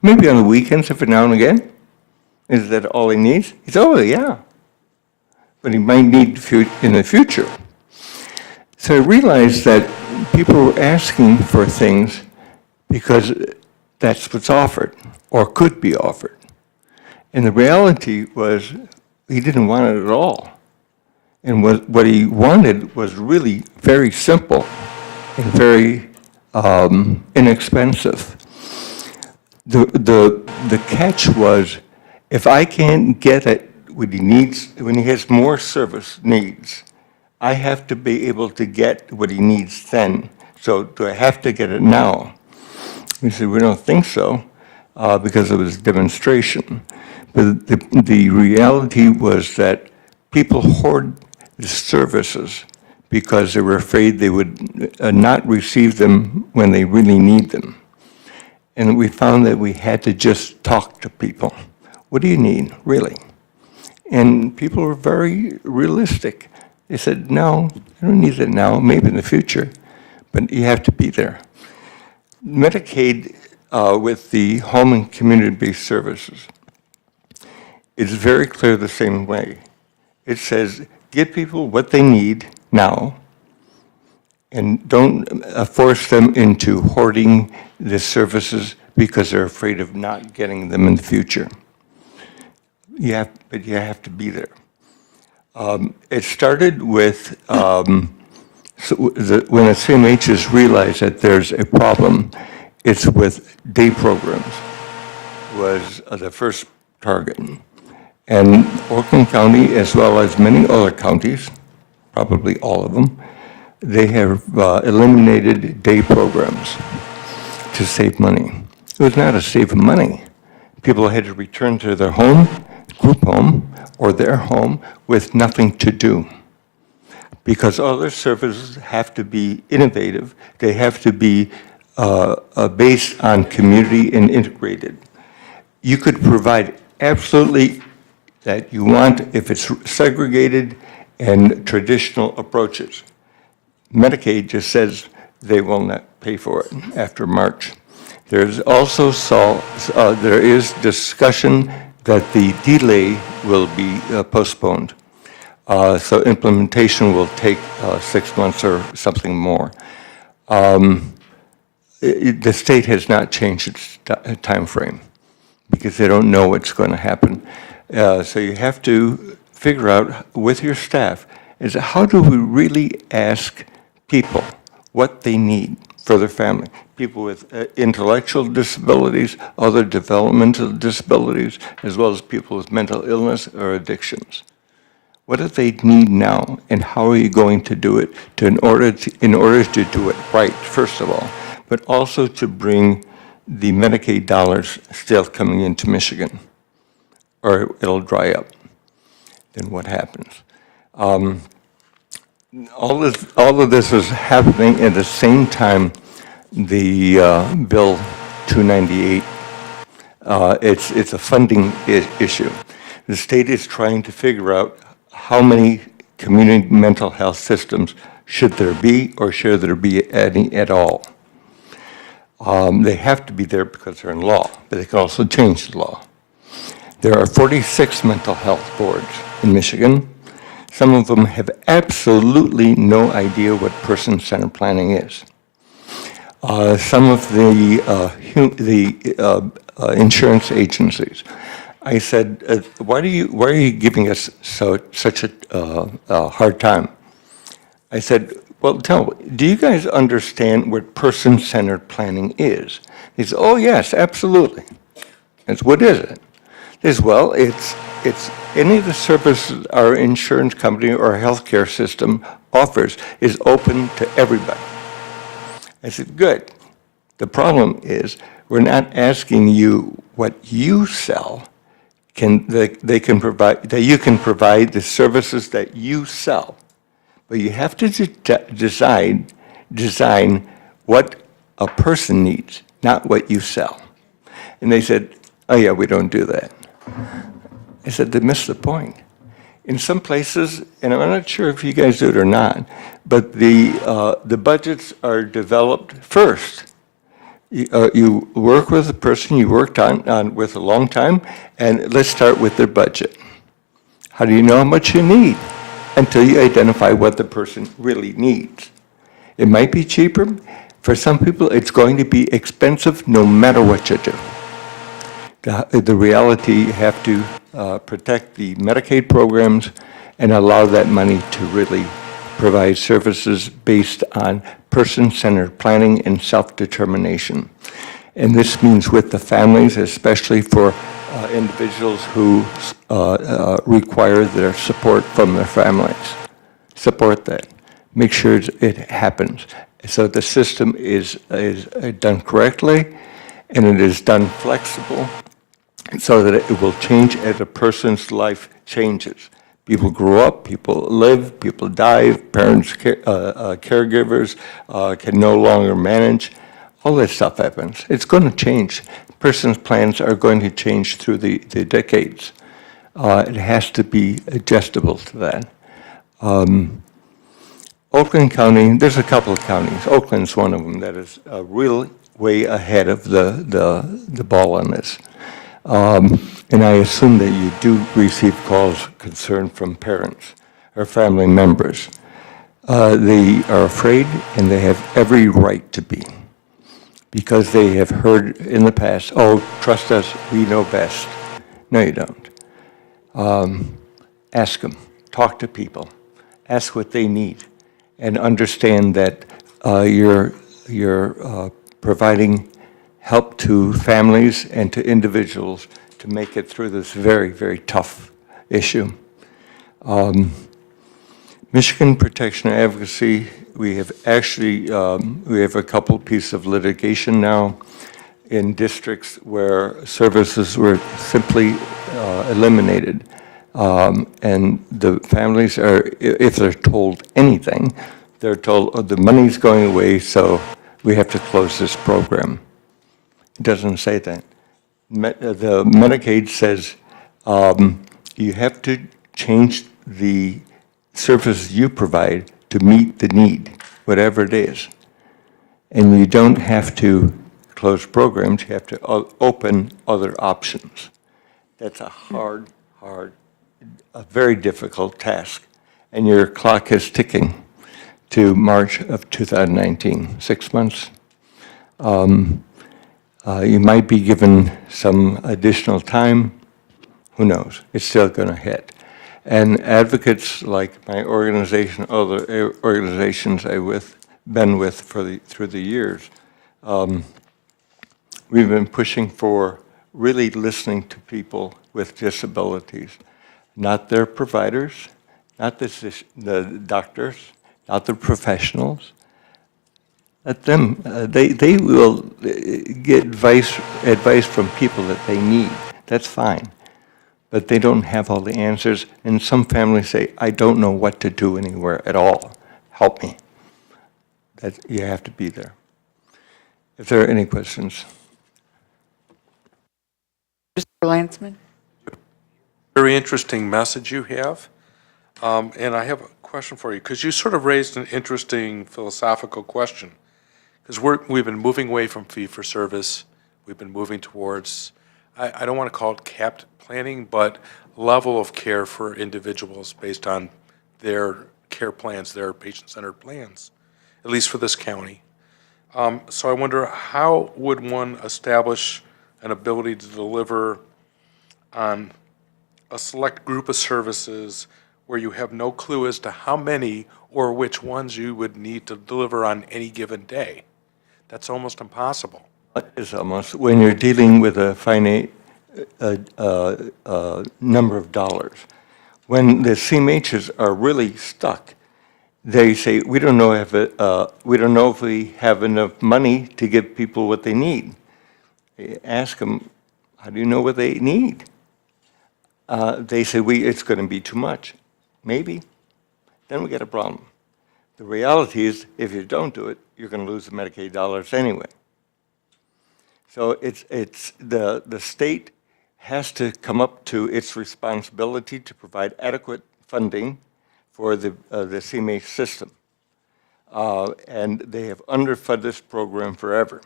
maybe on the weekends every now and again. Is that all he needs? He said, oh, yeah. But he might need in the future. So I realized that people were asking for things because that's what's offered or could be offered. And the reality was he didn't want it at all. And what he wanted was really very simple and very inexpensive. The catch was, if I can't get it when he needs, when he has more service needs, I have to be able to get what he needs then. So do I have to get it now? We said, we don't think so, because it was a demonstration. But the reality was that people hoard the services because they were afraid they would not receive them when they really need them. And we found that we had to just talk to people. What do you need, really? And people were very realistic. They said, no, I don't need it now, maybe in the future, but you have to be there. Medicaid with the home and community-based services is very clear the same way. It says, get people what they need now, and don't force them into hoarding the services because they're afraid of not getting them in the future. But you have to be there. It started with when the CMHs realized that there's a problem, it's with day programs was the first target. And Oakland County, as well as many other counties, probably all of them, they have eliminated day programs to save money. It was not a save money. People had to return to their home, group home, or their home with nothing to do. Because other services have to be innovative, they have to be based on community and integrated. You could provide absolutely that you want if it's segregated and traditional approaches. Medicaid just says they will not pay for it after March. There's also there is discussion that the delay will be postponed. So implementation will take 6 months or something more. The state has not changed its time frame because they don't know what's going to happen. So you have to figure out with your staff is how do we really ask people what they need for their family? People with intellectual disabilities, other developmental disabilities, as well as people with mental illness or addictions. What do they need now, and how are you going to do it in order to do it right, first of all, but also to bring the Medicaid dollars still coming into Michigan, or it'll dry up. Then what happens? All of this is happening at the same time the Bill 298, it's a funding issue. The state is trying to figure out how many community mental health systems should there be, or should there be any at all. They have to be there because they're in law, but they can also change the law. There are 46 mental health boards in Michigan. Some of them have absolutely no idea what person-centered planning is. Some of the insurance agencies, I said, why are you giving us such a hard time? I said, well, do you guys understand what person-centered planning is? He said, oh yes, absolutely. I said, what is it? He said, well, it's any of the services our insurance company or healthcare system offers is open to everybody. I said, good. The problem is we're not asking you what you sell. They can provide, that you can provide the services that you sell. But you have to design what a person needs, not what you sell. And they said, oh yeah, we don't do that. I said, they missed the point. In some places, and I'm not sure if you guys do it or not, but the budgets are developed first. You work with a person you worked on with a long time, and let's start with their budget. How do you know how much you need? Until you identify what the person really needs. It might be cheaper. For some people, it's going to be expensive no matter what you do. The reality, you have to protect the Medicaid programs and allow that money to really provide services based on person-centered planning and self-determination. And this means with the families, especially for individuals who require their support from their families. Support that. Make sure it happens. So the system is done correctly, and it is done flexible, so that it will change as a person's life changes. People grow up, people live, people die, parents, caregivers can no longer manage. All that stuff happens. It's going to change. Person's plans are going to change through the decades. It has to be adjustable to that. Oakland County, there's a couple of counties. Oakland's one of them that is real way ahead of the ball on this. And I assume that you do receive calls concerned from parents or family members. They are afraid, and they have every right to be, because they have heard in the past, oh, trust us, we know best. No, you don't. Ask them, talk to people, ask what they need, and understand that you're providing help to families and to individuals to make it through this very, very tough issue. Michigan Protection Advocacy, we have actually, we have a couple pieces of litigation now in districts where services were simply eliminated. And the families are, if they're told anything, they're told, oh, the money's going away, so we have to close this program. It doesn't say that. The Medicaid says you have to change the services you provide to meet the need, whatever it is. And you don't have to close programs, you have to open other options. That's a a very difficult task. And your clock is ticking to March of 2019, 6 months. You might be given some additional time. Who knows? It's still going to hit. And advocates like my organization, other organizations I've been with through the years, we've been pushing for really listening to people with disabilities, not their providers, not the doctors, not the professionals. Let them, they will get advice from people that they need. That's fine. But they don't have all the answers. And some families say, I don't know what to do anywhere at all. Help me. You have to be there. If there are any questions. Mr. Landsman? Very interesting message you have. And I have a question for you, because you sort of raised an interesting philosophical question. Because we've been moving away from fee-for-service. We've been moving towards, I don't want to call it capped planning, but level of care for individuals based on their care plans, their patient-centered plans, at least for this county. So I wonder, how would one establish an ability to deliver on a select group of services where you have no clue as to how many or which ones you would need to deliver on any given day? That's almost impossible. It's almost, when you're dealing with a finite number of dollars. When the CMHs are really stuck, they say, we don't know if we have enough money to give people what they need. Ask them, how do you know what they need? They say, it's going to be too much. Maybe. Then we get a problem. The reality is, if you don't do it, you're going to lose the Medicaid dollars anyway. So it's the state has to come up to its responsibility to provide adequate funding for the CMH system. And they have underfunded this program forever.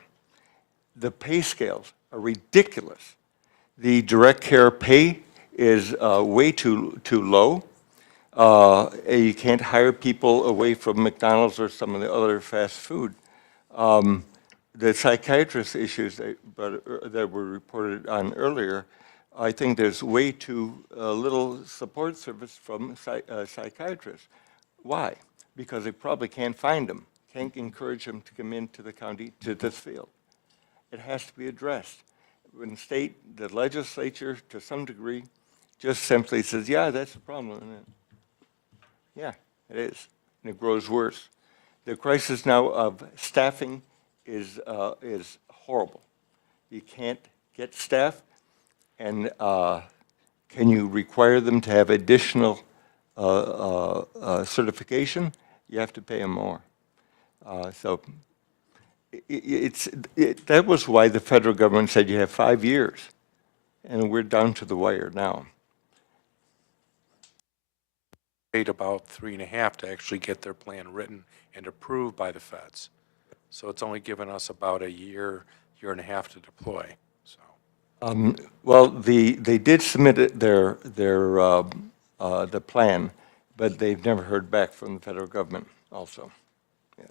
The pay scales are ridiculous. The direct care pay is way too low. You can't hire people away from McDonald's or some of the other fast food. The psychiatrist issues that were reported on earlier, I think there's way too little support service from psychiatrists. Why? Because they probably can't find them, can't encourage them to come into the county to this field. It has to be addressed. When the legislature, to some degree, just simply says, yeah, that's a problem, isn't it? Yeah, it is, and it grows worse. The crisis now of staffing is horrible. You can't get staff, and can you require them to have additional certification? You have to pay them more. So that was why the federal government said you have 5 years, and we're down to the wire now. About 3.5 to actually get their plan written and approved by the feds. So it's only given us about a year and a half to deploy. So Well, they did submit the plan, but they've never heard back from the federal government also. Yes.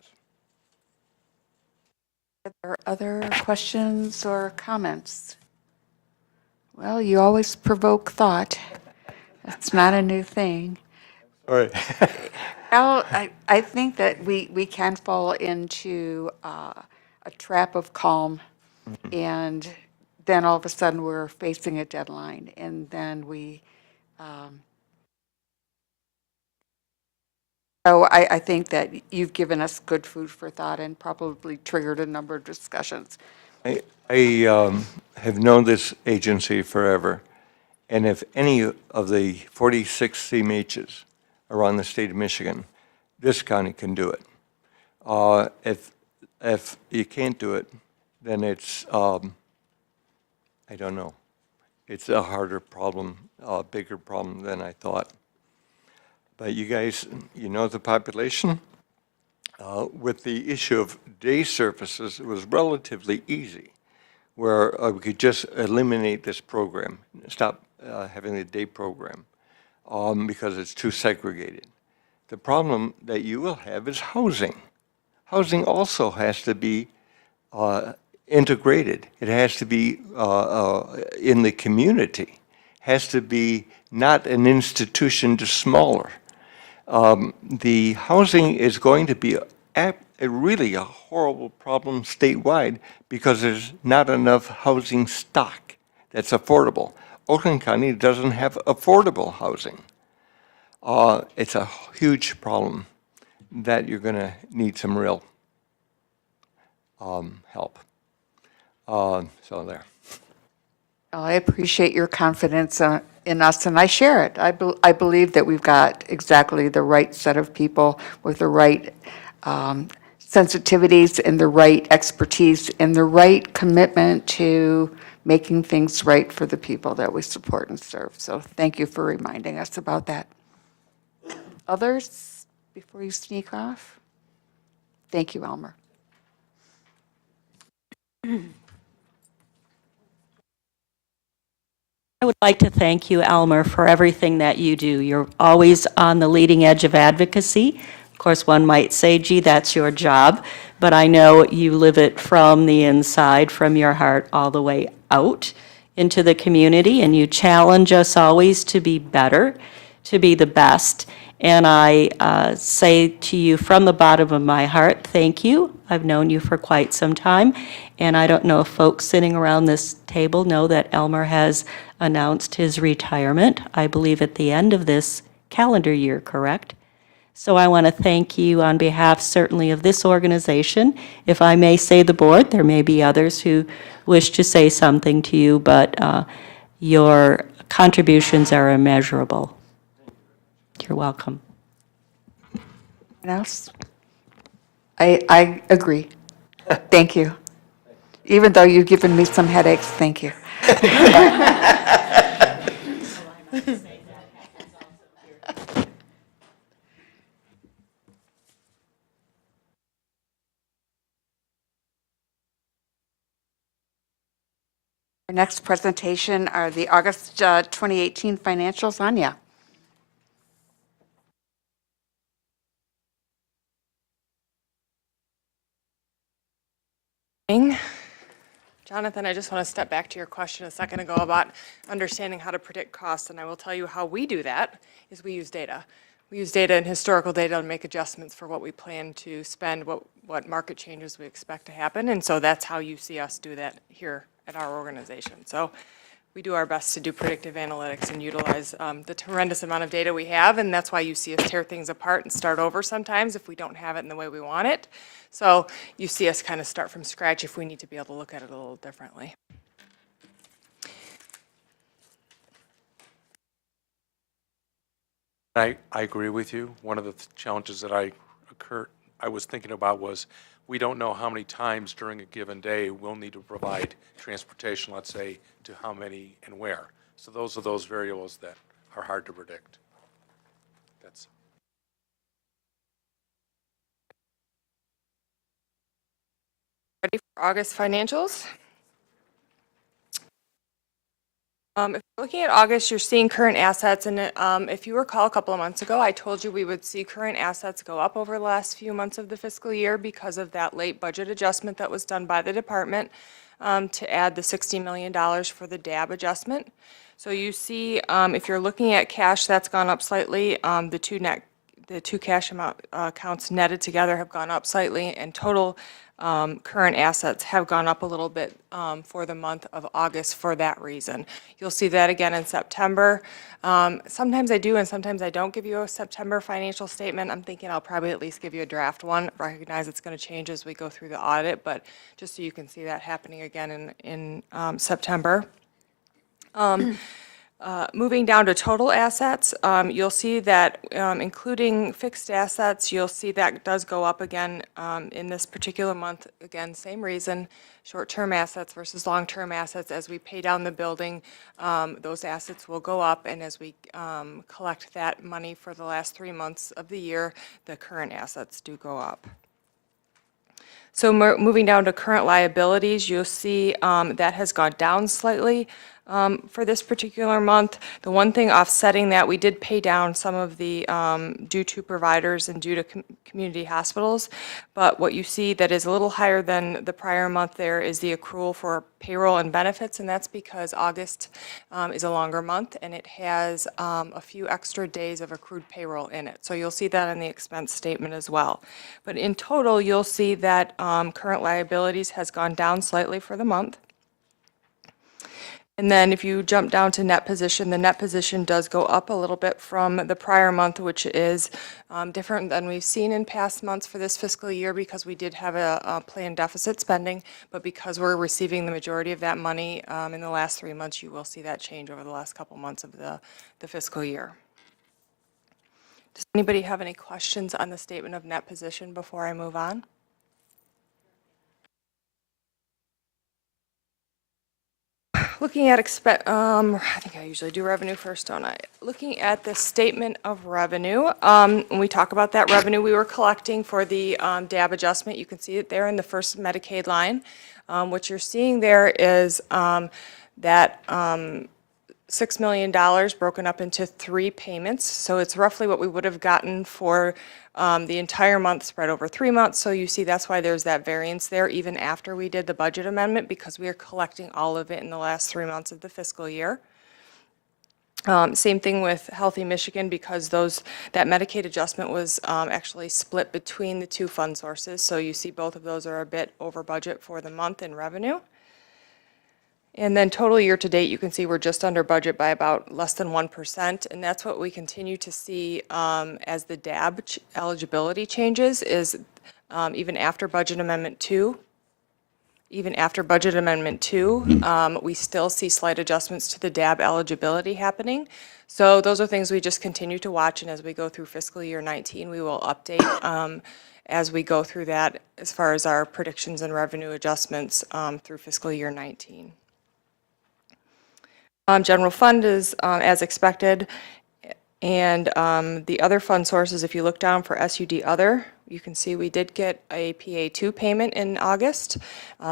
Are there other questions or comments? Well, you always provoke thought. That's not a new thing. All right. Well, I think that we can fall into a trap of calm, and then all of a sudden, we're facing a deadline, and then so I think that you've given us good food for thought and probably triggered a number of discussions. I have known this agency forever, and if any of the 46 CMHs around the state of Michigan, this county can do it. If you can't do it, then it's, I don't know. It's a harder problem, a bigger problem than I thought. But you guys, you know the population. With the issue of day services, it was relatively easy, where we could just eliminate this program, stop having the day program, because it's too segregated. The problem that you will have is housing. Housing also has to be integrated. It has to be in the community, has to be not an institution just smaller. The housing is going to be really a horrible problem statewide because there's not enough housing stock that's affordable. Oakland County doesn't have affordable housing. It's a huge problem that you're going to need some real help. So there. Well, I appreciate your confidence in us, and I share it. I believe that we've got exactly the right set of people with the right sensitivities and the right expertise and the right commitment to making things right for the people that we support and serve. So thank you for reminding us about that. Others, before you sneak off? Thank you, Elmer. I would like to thank you, Elmer, for everything that you do. You're always on the leading edge of advocacy. Of course, one might say, gee, that's your job, but I know you live it from the inside, from your heart, all the way out into the community, and you challenge us always to be better, to be the best. And I say to you from the bottom of my heart, thank you. I've known you for quite some time, and I don't know if folks sitting around this table know that Elmer has announced his retirement, I believe at the end of this calendar year, correct? So I want to thank you on behalf certainly of this organization. If I may say the board, there may be others who wish to say something to you, but your contributions are immeasurable. You're welcome. Anyone else? I agree. Thank you. Even though you've given me some headaches, thank you. Our next presentation are the August 2018 financials. Anya. Jonathan, I just want to step back to your question a second ago about understanding how to predict costs, and I will tell you how we do that is we use data. We use data and historical data to make adjustments for what we plan to spend, what market changes we expect to happen, and so that's how you see us do that here at our organization. So we do our best to do predictive analytics and utilize the tremendous amount of data we have, and that's why you see us tear things apart and start over sometimes if we don't have it in the way we want it. So you see us kind of start from scratch if we need to be able to look at it a little differently. I agree with you. One of the challenges that I was thinking about was we don't know how many times during a given day we'll need to provide transportation, let's say, to how many and where. So those are those variables that are hard to predict. That's Ready for August financials? If you're looking at August, you're seeing current assets, and if you recall a couple of months ago, I told you we would see current assets go up over the last few months of the fiscal year because of that late budget adjustment that was done by the department to add the $60 million for the DAB adjustment. So you see, if you're looking at cash, that's gone up slightly. The two cash amount accounts netted together have gone up slightly, and total current assets have gone up a little bit for the month of August for that reason. You'll see that again in September. Sometimes I do and sometimes I don't give you a September financial statement. I'm thinking I'll probably at least give you a draft one. Recognize it's going to change as we go through the audit, but just so you can see that happening again in September. Moving down to total assets, you'll see that including fixed assets, you'll see that does go up again in this particular month. Again, same reason, short-term assets versus long-term assets. As we pay down the building, those assets will go up, and as we collect that money for the last 3 months of the year, the current assets do go up. So moving down to current liabilities, you'll see that has gone down slightly for this particular month. The one thing offsetting that, we did pay down some of the due to providers and due to community hospitals, but what you see that is a little higher than the prior month there is the accrual for payroll and benefits, and that's because August is a longer month and it has a few extra days of accrued payroll in it. So you'll see that on the expense statement as well. But in total, you'll see that current liabilities has gone down slightly for the month. And then if you jump down to net position, the net position does go up a little bit from the prior month, which is different than we've seen in past months for this fiscal year because we did have a planned deficit spending, but because we're receiving the majority of that money in the last 3 months, you will see that change over the last couple months of the fiscal year. Does anybody have any questions on the statement of net position before I move on? Looking at I think I usually do revenue first, don't I? Looking at the statement of revenue, when we talk about that revenue we were collecting for the DAB adjustment, you can see it there in the first Medicaid line. What you're seeing there is that $6 million broken up into 3 payments. So it's roughly what we would have gotten for the entire month spread over 3 months. So you see that's why there's that variance there even after we did the budget amendment, because we are collecting all of it in the last 3 months of the fiscal year. Same thing with Healthy Michigan, because that Medicaid adjustment was actually split between the 2 fund sources. So you see both of those are a bit over budget for the month in revenue. And then total year-to-date, you can see we're just under budget by about less than 1%, and that's what we continue to see as the DAB eligibility changes, is even after Budget Amendment 2, we still see slight adjustments to the DAB eligibility happening. So those are things we just continue to watch, and as we go through fiscal year 19, we will update as we go through that as far as our predictions and revenue adjustments through fiscal year 19. General fund is as expected, and the other fund sources, if you look down for SUD other, you can see we did get a PA2 payment in August.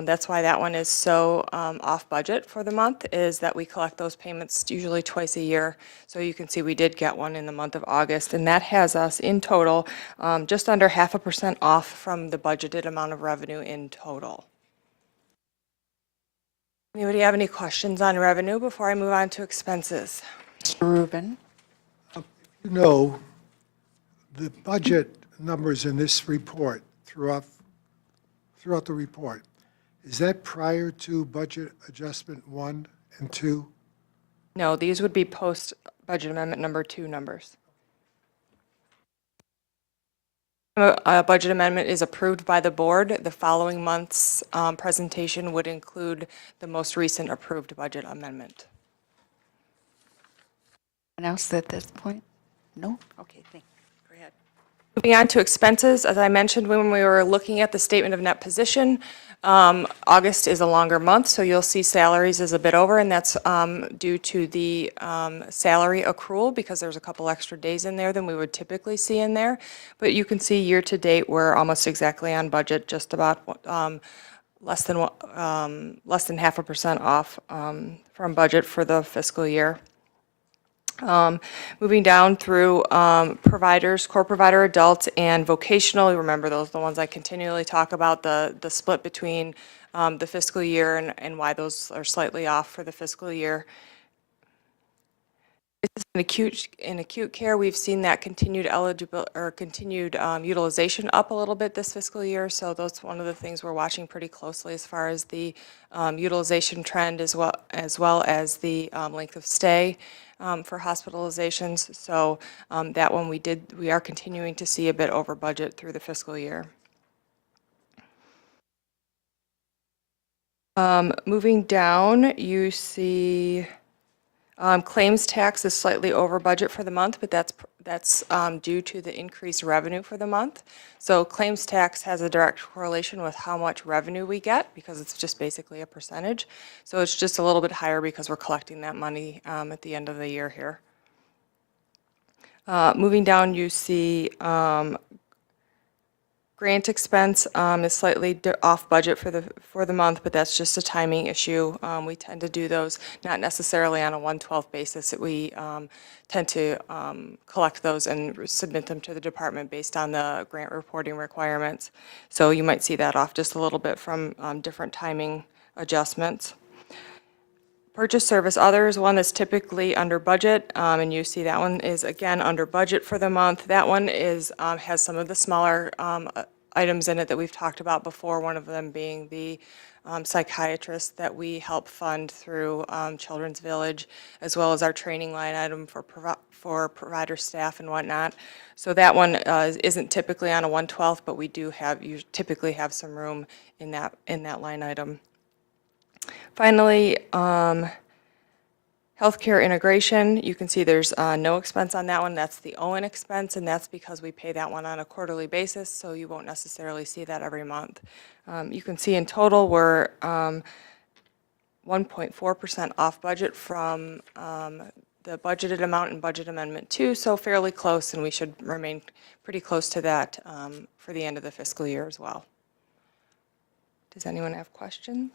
That's why that one is so off budget for the month, is that we collect those payments usually twice a year. So you can see we did get one in the month of August, and that has us in total just under 0.5% off from the budgeted amount of revenue in total. Anybody have any questions on revenue before I move on to expenses? Mr. Rubin? You know, the budget numbers in this report, throughout the report, is that prior to budget adjustment 1 and 2? No, these would be post-budget amendment number 2 numbers. A budget amendment is approved by the board. The following month's presentation would include the most recent approved budget amendment. Anyone else at this point? No? Okay, thanks. Go ahead. Moving on to expenses, as I mentioned when we were looking at the statement of net position, August is a longer month, so you'll see salaries is a bit over, and that's due to the salary accrual, because there's a couple extra days in there than we would typically see in there. But you can see year-to-date, we're almost exactly on budget, just about less than 0.5% off from budget for the fiscal year. Moving down through providers, core provider, adults, and vocational. Remember, those are the ones I continually talk about, the split between the fiscal year and why those are slightly off for the fiscal year. In acute care, we've seen that continued utilization up a little bit this fiscal year. So that's one of the things we're watching pretty closely as far as the utilization trend as well as the length of stay for hospitalizations. So that one we are continuing to see a bit over budget through the fiscal year. Moving down, you see claims tax is slightly over budget for the month, but that's due to the increased revenue for the month. So claims tax has a direct correlation with how much revenue we get because it's just basically a percentage. So it's just a little bit higher because we're collecting that money at the end of the year here. Moving down, you see grant expense is slightly off budget for the month, but that's just a timing issue. We tend to do those not necessarily on a 1/12 basis. We tend to collect those and submit them to the department based on the grant reporting requirements. So you might see that off just a little bit from different timing adjustments. Purchase service other is one that's typically under budget, and you see that one is again under budget for the month. That one is has some of the smaller items in it that we've talked about before, one of them being the psychiatrist that we help fund through Children's Village, as well as our training line item for provider staff and whatnot. So that one isn't typically on a 1/12, but we do have, you typically have some room in that line item. Finally, healthcare integration, you can see there's no expense on that one. That's the OCHN expense, and that's because we pay that one on a quarterly basis, so you won't necessarily see that every month. You can see in total we're 1.4% off budget from the budgeted amount in Budget Amendment 2, so fairly close, and we should remain pretty close to that for the end of the fiscal year as well. Does anyone have questions?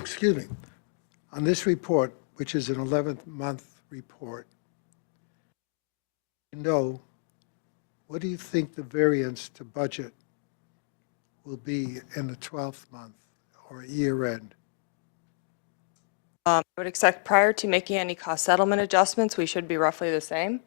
Excuse me. On this report, which is an 11th-month report, what do you think the variance to budget will be in the 12th month or year end? I would expect prior to making any cost settlement adjustments, we should be roughly the same.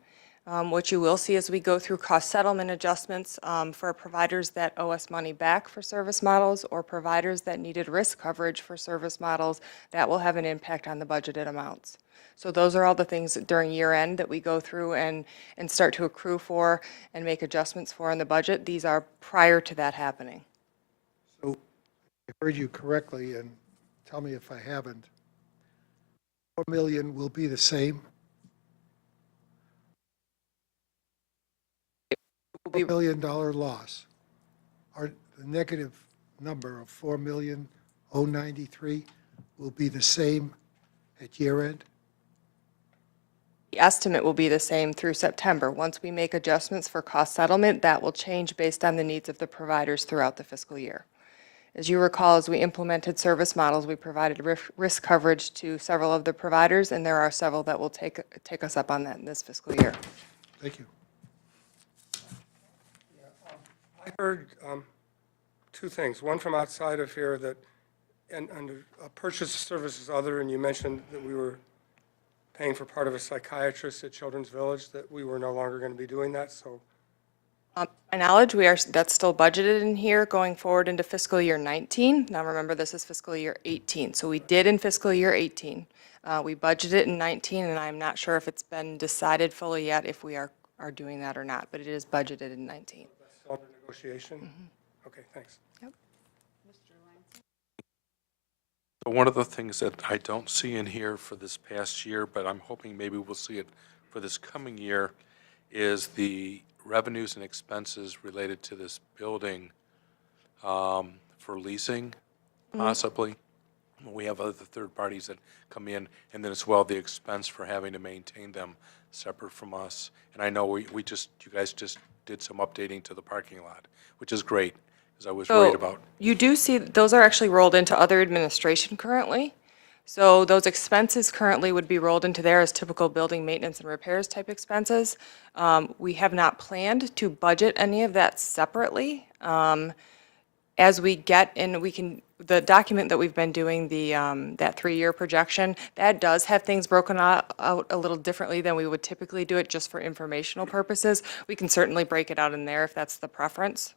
What you will see as we go through cost settlement adjustments for providers that owe us money back for service models or providers that needed risk coverage for service models, that will have an impact on the budgeted amounts. So those are all the things during year end that we go through and start to accrue for and make adjustments for in the budget. These are prior to that happening. So I heard you correctly, and tell me if I haven't. 4 million will be the same? $4 million loss, or the negative number of 4,093,000 will be the same at year end? The estimate will be the same through September. Once we make adjustments for cost settlement, that will change based on the needs of the providers throughout the fiscal year. As you recall, as we implemented service models, we provided risk coverage to several of the providers, and there are several that will take us up on that in this fiscal year. Thank you. I heard two things. One from outside of here that, and under purchase of services other, and you mentioned that we were paying for part of a psychiatrist at Children's Village, that we were no longer going to be doing that, so. My knowledge, that's still budgeted in here going forward into fiscal year 19. Now remember, this is fiscal year 18. So we did in fiscal year 18. We budgeted in 19, and I'm not sure if it's been decided fully yet if we are doing that or not, but it is budgeted in 19. That's still under negotiation? Okay, thanks. Yep. So one of the things that I don't see in here for this past year, but I'm hoping maybe we'll see it for this coming year, is the revenues and expenses related to this building for leasing, possibly. We have other third parties that come in, and then as well the expense for having to maintain them separate from us. And I know you guys just did some updating to the parking lot, which is great, because I was worried about. You do see, those are actually rolled into other administration currently. So those expenses currently would be rolled into there as typical building maintenance and repairs type expenses. We have not planned to budget any of that separately. As we get in, the document that we've been doing, that 3-year projection, that does have things broken out a little differently than we would typically do it just for informational purposes. We can certainly break it out in there if that's the preference.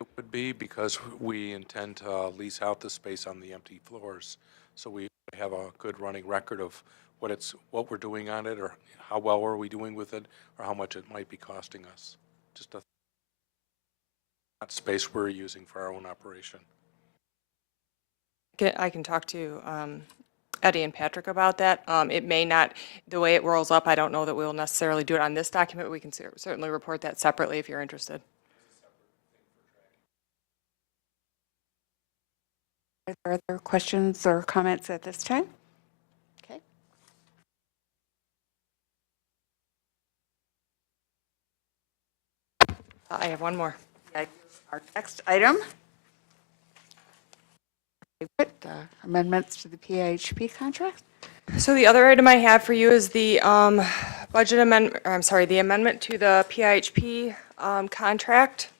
It would be, because we intend to lease out the space on the empty floors, so we have a good running record of what we're doing on it, or how well are we doing with it, or how much it might be costing us. Just that space we're using for our own operation. I can talk to Eddie and Patrick about that. It may not, the way it rolls up, I don't know that we'll necessarily do it on this document, but we can certainly report that separately if you're interested. Are there other questions or comments at this time? Okay. I have one more. Our next item, amendments to the PIHP contract. So the other item I have for you is the budget amendment, or I'm sorry, the amendment to the PIHP contract.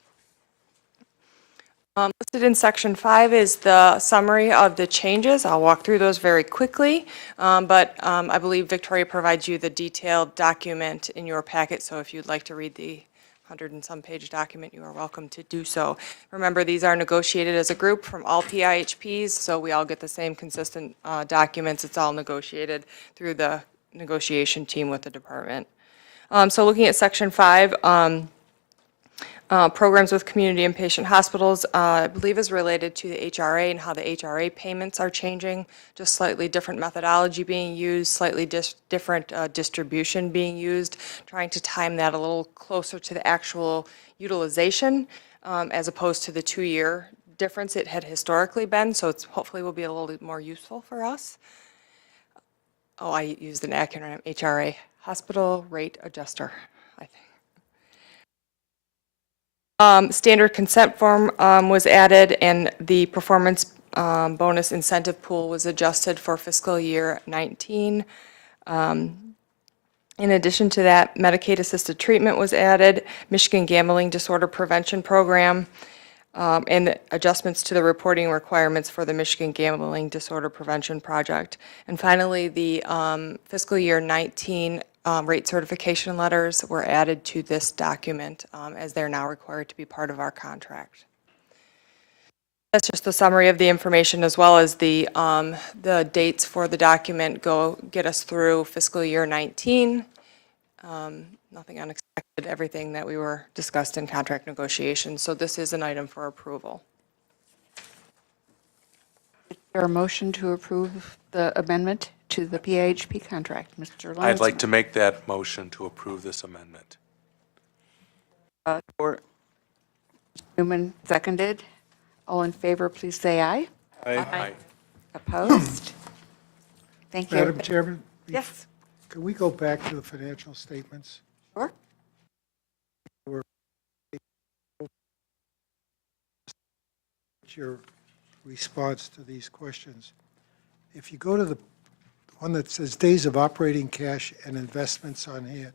Listed in section 5 is the summary of the changes. I'll walk through those very quickly, but I believe Victoria provides you the detailed document in your packet, so if you'd like to read the 100 and some page document, you are welcome to do so. Remember, these are negotiated as a group from all PIHPs, so we all get the same consistent documents. It's all negotiated through the negotiation team with the department. So looking at section 5, programs with community and patient hospitals, I believe is related to the HRA and how the HRA payments are changing, just slightly different methodology being used, slightly different distribution being used, trying to time that a little closer to the actual utilization as opposed to the 2-year difference it had historically been, so it's hopefully will be a little bit more useful for us. Oh, I used an acronym, HRA, Hospital Rate Adjuster, I think. Standard consent form was added, and the performance bonus incentive pool was adjusted for fiscal year 19. In addition to that, Medicaid-assisted treatment was added, Michigan Gambling Disorder Prevention Program, and adjustments to the reporting requirements for the Michigan Gambling Disorder Prevention Project. And finally, the fiscal year 19 rate certification letters were added to this document as they're now required to be part of our contract. That's just the summary of the information, as well as the dates for the document get us through fiscal year 19. Nothing unexpected, everything that we were discussed in contract negotiations. So this is an item for approval. Is there a motion to approve the amendment to the PIHP contract? Mr. Landsman. I'd like to make that motion to approve this amendment. Newman seconded. All in favor, please say aye. Aye. Opposed? Thank you. Madam Chairman? Yes. Can we go back to the financial statements? Sure. Your response to these questions. If you go to the one that says days of operating cash and investments on hand,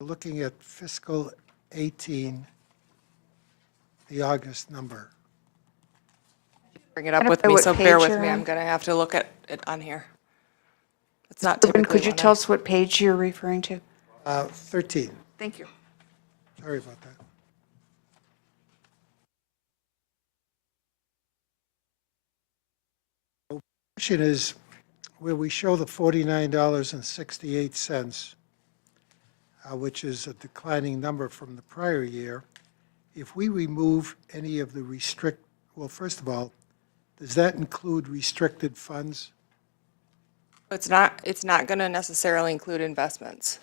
looking at fiscal 18, the August number. Bring it up with me, so bear with me. I'm going to have to look at it on here. It's not Ruben, typically could you one tell us what page you're referring to? 13. Thank you. Sorry about that. The question is where we show the $49.68, which is a declining number from the prior year. If we remove any of the well, first of all, does that include restricted funds? It's not going to necessarily include investments.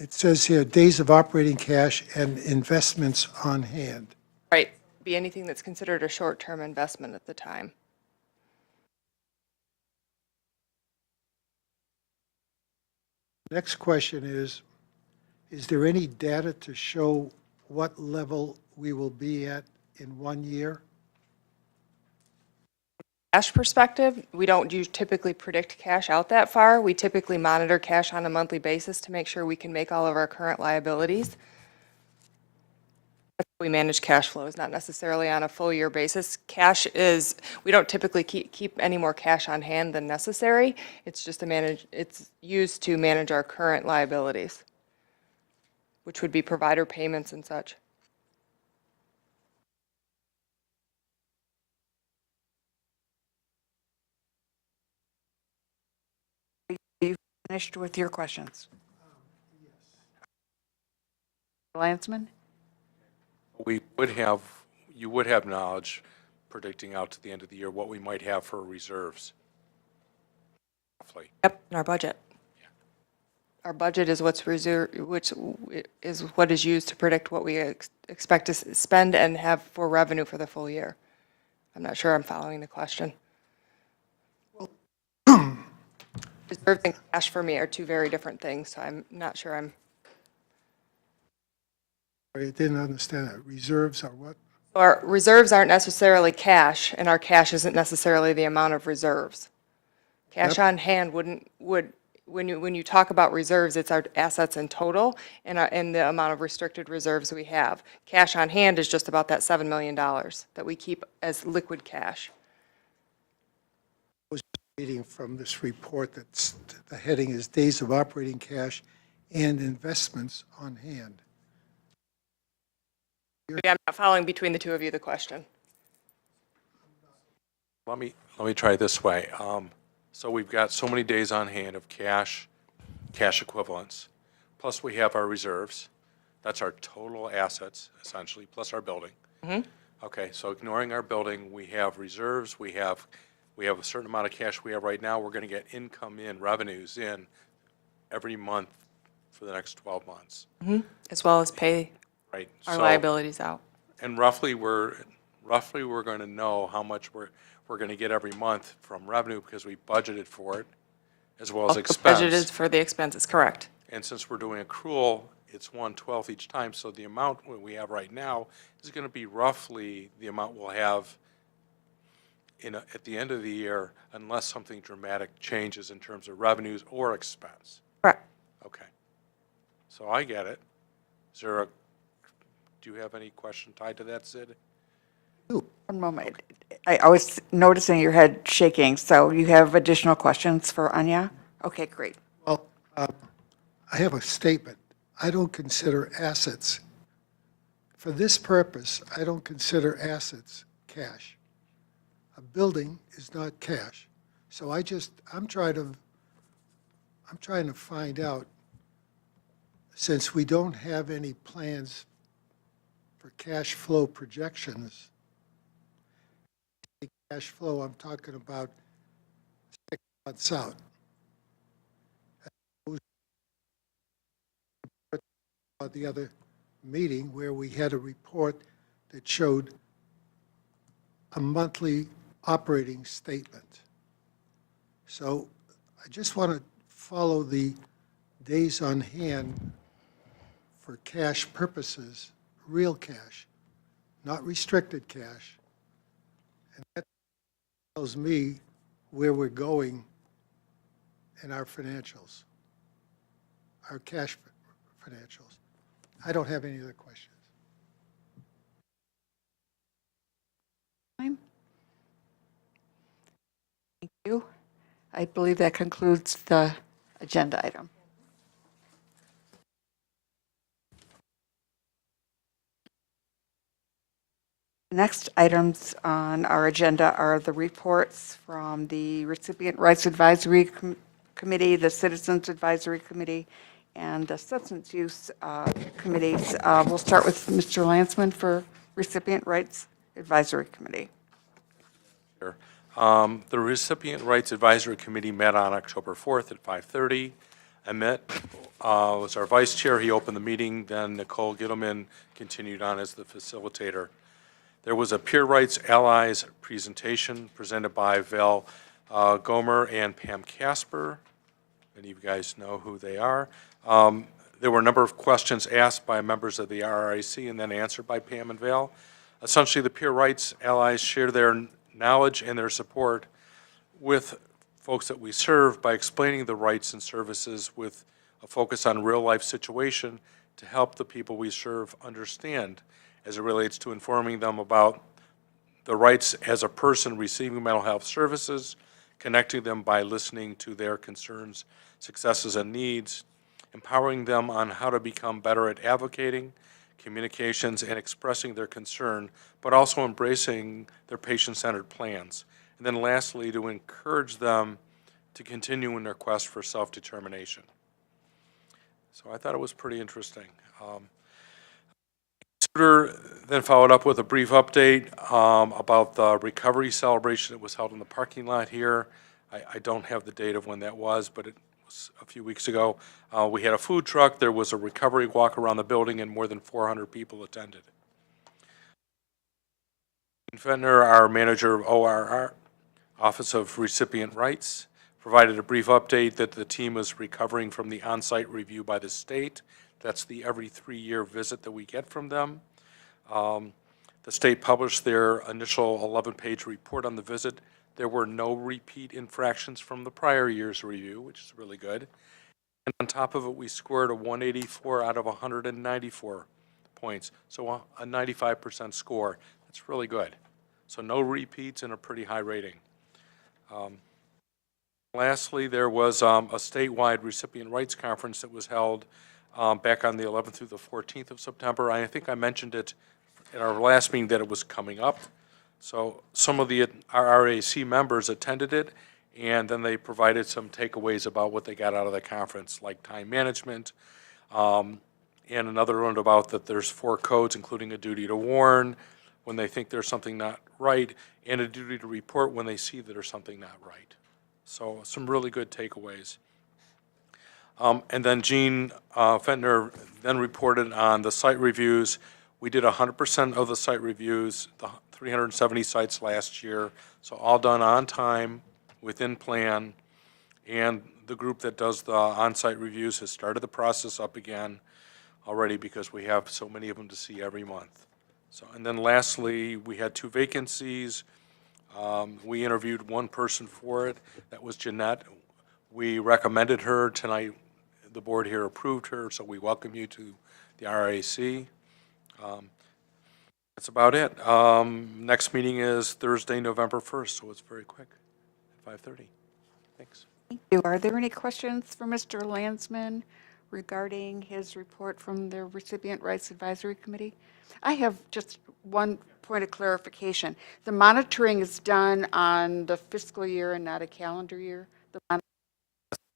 It says here, days of operating cash and investments on hand. Right, be anything that's considered a short-term investment at the time. Next question is there any data to show what level we will be at in 1 year? Cash perspective, we don't typically predict cash out that far. We typically monitor cash on a monthly basis to make sure we can make all of our current liabilities. That's how we manage cash flows, not necessarily on a full year basis. We don't typically keep any more cash on hand than necessary. It's just it's used to manage our current liabilities, which would be provider payments and such. You finished with your questions? Landsman? You would have knowledge predicting out to the end of the year what we might have for reserves. Roughly. Yep, in our budget. Our budget is what's reserved, which is what is used to predict what we expect to spend and have for revenue for the full year. I'm not sure I'm following the question. Reserves and cash for me are two very different things, so I'm not sure I'm. I didn't understand that. Reserves are what? Our reserves aren't necessarily cash, and our cash isn't necessarily the amount of reserves. Cash on hand when you talk about reserves, it's our assets in total and the amount of restricted reserves we have. Cash on hand is just about that $7 million that we keep as liquid cash. I was reading from this report that the heading is Days of Operating Cash and Investments on Hand. Maybe I'm not following between the two of you the question. Let me try it this way. So we've got so many days on hand of cash equivalents, plus we have our reserves. That's our total assets, essentially, plus our building. Mm-hmm. Okay, so ignoring our building, we have reserves, we have a certain amount of cash we have right now. We're going to get income in, revenues in every month for the next 12 months. Mm-hmm. As well as pay Right. our So- liabilities out. And roughly we're going to know how much we're going to get every month from revenue because we budgeted for it, as well as The expense. budget is for the expenses, correct. And since we're doing accrual, it's 1/12 each time, so the amount we have right now is going to be roughly the amount we'll have at the end of the year, unless something dramatic changes in terms of revenues or expense. Correct. Okay. So I get it. Do you have any question tied to that, Sid? One moment. I was noticing your head shaking, so you have additional questions for Anya? Okay, great. Well, I have a statement. I don't consider assets, for this purpose, I don't consider assets cash. A building is not cash. So I'm trying to find out, since we don't have any plans for cash flow projections, cash flow, I'm talking about 6 months out. At the other meeting where we had a report that showed a monthly operating statement. So I just want to follow the days on hand for cash purposes, real cash, not restricted cash. And that tells me where we're going in our financials, our cash financials. I don't have any other questions. Thank you. I believe that concludes the agenda item. Next items on our agenda are the reports from the Recipient Rights Advisory Committee, the Citizens Advisory Committee, and the Substance Use Committees. We'll start with Mr. Landsman for Recipient Rights Advisory Committee. Sure. The Recipient Rights Advisory Committee met on October 4th at 5:30. Amit was our vice chair. He opened the meeting. Then Nicole Gittleman continued on as the facilitator. There was a Peer Rights Allies presentation presented by Val Gomer and Pam Casper. Many of you guys know who they are. There were a number of questions asked by members of the RRAC and then answered by Pam and Val. Essentially, the peer rights allies share their knowledge and their support with folks that we serve by explaining the rights and services with a focus on real-life situation to help the people we serve understand as it relates to informing them about the rights as a person receiving mental health services, connecting them by listening to their concerns, successes, and needs, empowering them on how to become better at advocating, communications, and expressing their concern, but also embracing their patient-centered plans. And then lastly, to encourage them to continue in their quest for self-determination. So I thought it was pretty interesting. Suter then followed up with a brief update about the recovery celebration that was held in the parking lot here. I don't have the date of when that was, but it was a few weeks ago. We had a food truck, there was a recovery walk around the building, and more than 400 people attended. Fentner, our manager of ORR, Office of Recipient Rights, provided a brief update that the team is recovering from the on-site review by the state. That's the every 3-year visit that we get from them. The state published their initial 11-page report on the visit. There were no repeat infractions from the prior year's review, which is really good. And on top of it, we scored a 184 out of 194 points, so a 95% score. That's really good. So no repeats and a pretty high rating. Lastly, there was a statewide recipient rights conference that was held back on the 11th through the 14th of September. I think I mentioned it in our last meeting that it was coming up. So some of the RRAC members attended it, and then they provided some takeaways about what they got out of the conference, like time management, and another one about that there's 4 codes, including a duty to warn when they think there's something not right, and a duty to report when they see that there's something not right. So some really good takeaways. And then Gene Fentner then reported on the site reviews. We did 100% of the site reviews, the 370 sites last year, so all done on time, within plan, and the group that does the on-site reviews has started the process up again already because we have so many of them to see every month. So, and then lastly, we had 2 vacancies. We interviewed 1 person for it. That was Jeanette. We recommended her tonight. The board here approved her, so we welcome you to the RAC. That's about it. Next meeting is Thursday, November 1st, so it's very quick, at 5:30. Thanks. Thank you. Are there any questions for Mr. Landsman regarding his report from the Recipient Rights Advisory Committee? I have just one point of clarification. The monitoring is done on the fiscal year and not a calendar year?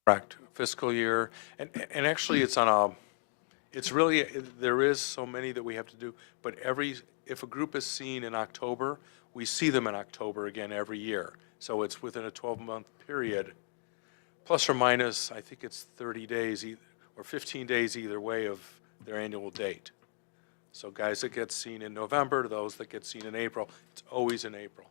Correct, fiscal year, and actually it's on a, it's really, there is so many that we have to do, but if a group is seen in October, we see them in October again every year. So it's within a 12-month period, plus or minus, I think it's 30 days or 15 days either way of their annual date. So guys that get seen in November, those that get seen in April, it's always in April.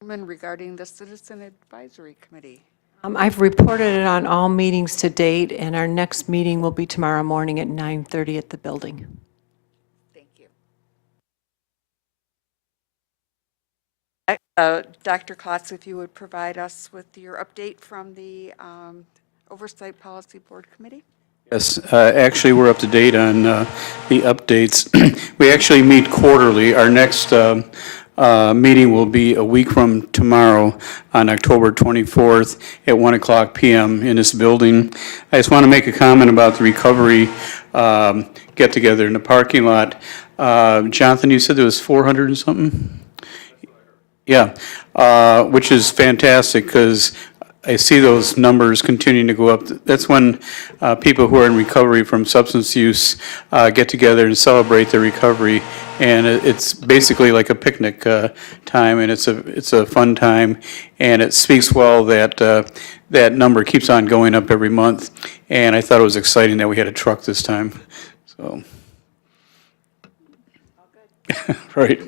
Regarding the Citizen Advisory Committee. I've reported it on all meetings to date, and our next meeting will be tomorrow morning at 9:30 at the building. Thank you. Dr. Klotz, if you would provide us with your update from the Oversight Policy Board Committee? Yes, actually, we're up to date on the updates. We actually meet quarterly. Our next meeting will be a week from tomorrow on October 24th at 1:00 p.m. in this building. I just want to make a comment about the recovery get-together in the parking lot. Jonathan, you said there was 400 and something? Yeah, which is fantastic because I see those numbers continuing to go up. That's when people who are in recovery from substance use get together and celebrate their recovery, and it's basically like a picnic time, and it's a fun time, and it speaks well that that number keeps on going up every month, and I thought it was exciting that we had a truck this time. So, right.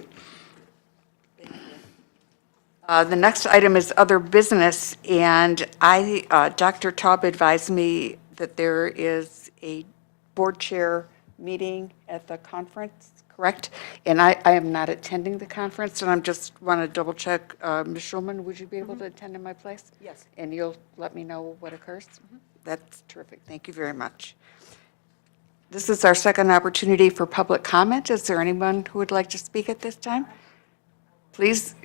The next item is other business, and Dr. Taub advised me that there is a board chair meeting at the conference, correct? And I am not attending the conference, and I'm just want to double check. Ms. Schulman, would you be able to attend in my place? Yes. And you'll let me know what occurs? That's terrific. Thank you very much. This is our second opportunity for public comment. Is there anyone who would like to speak at this time? Please.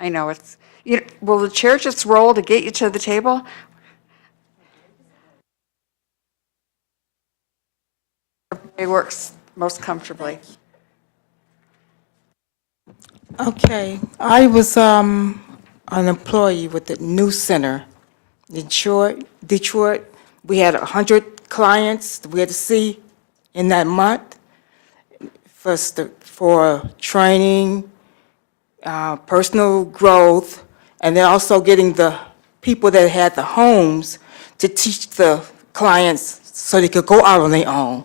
I know it's, will the chair just roll to get you to the table? It works most comfortably. Okay, I was an employee with the new center, Detroit. We had 100 clients we had to see in that month for training, personal growth, and then also getting the people that had the homes to teach the clients so they could go out on their own.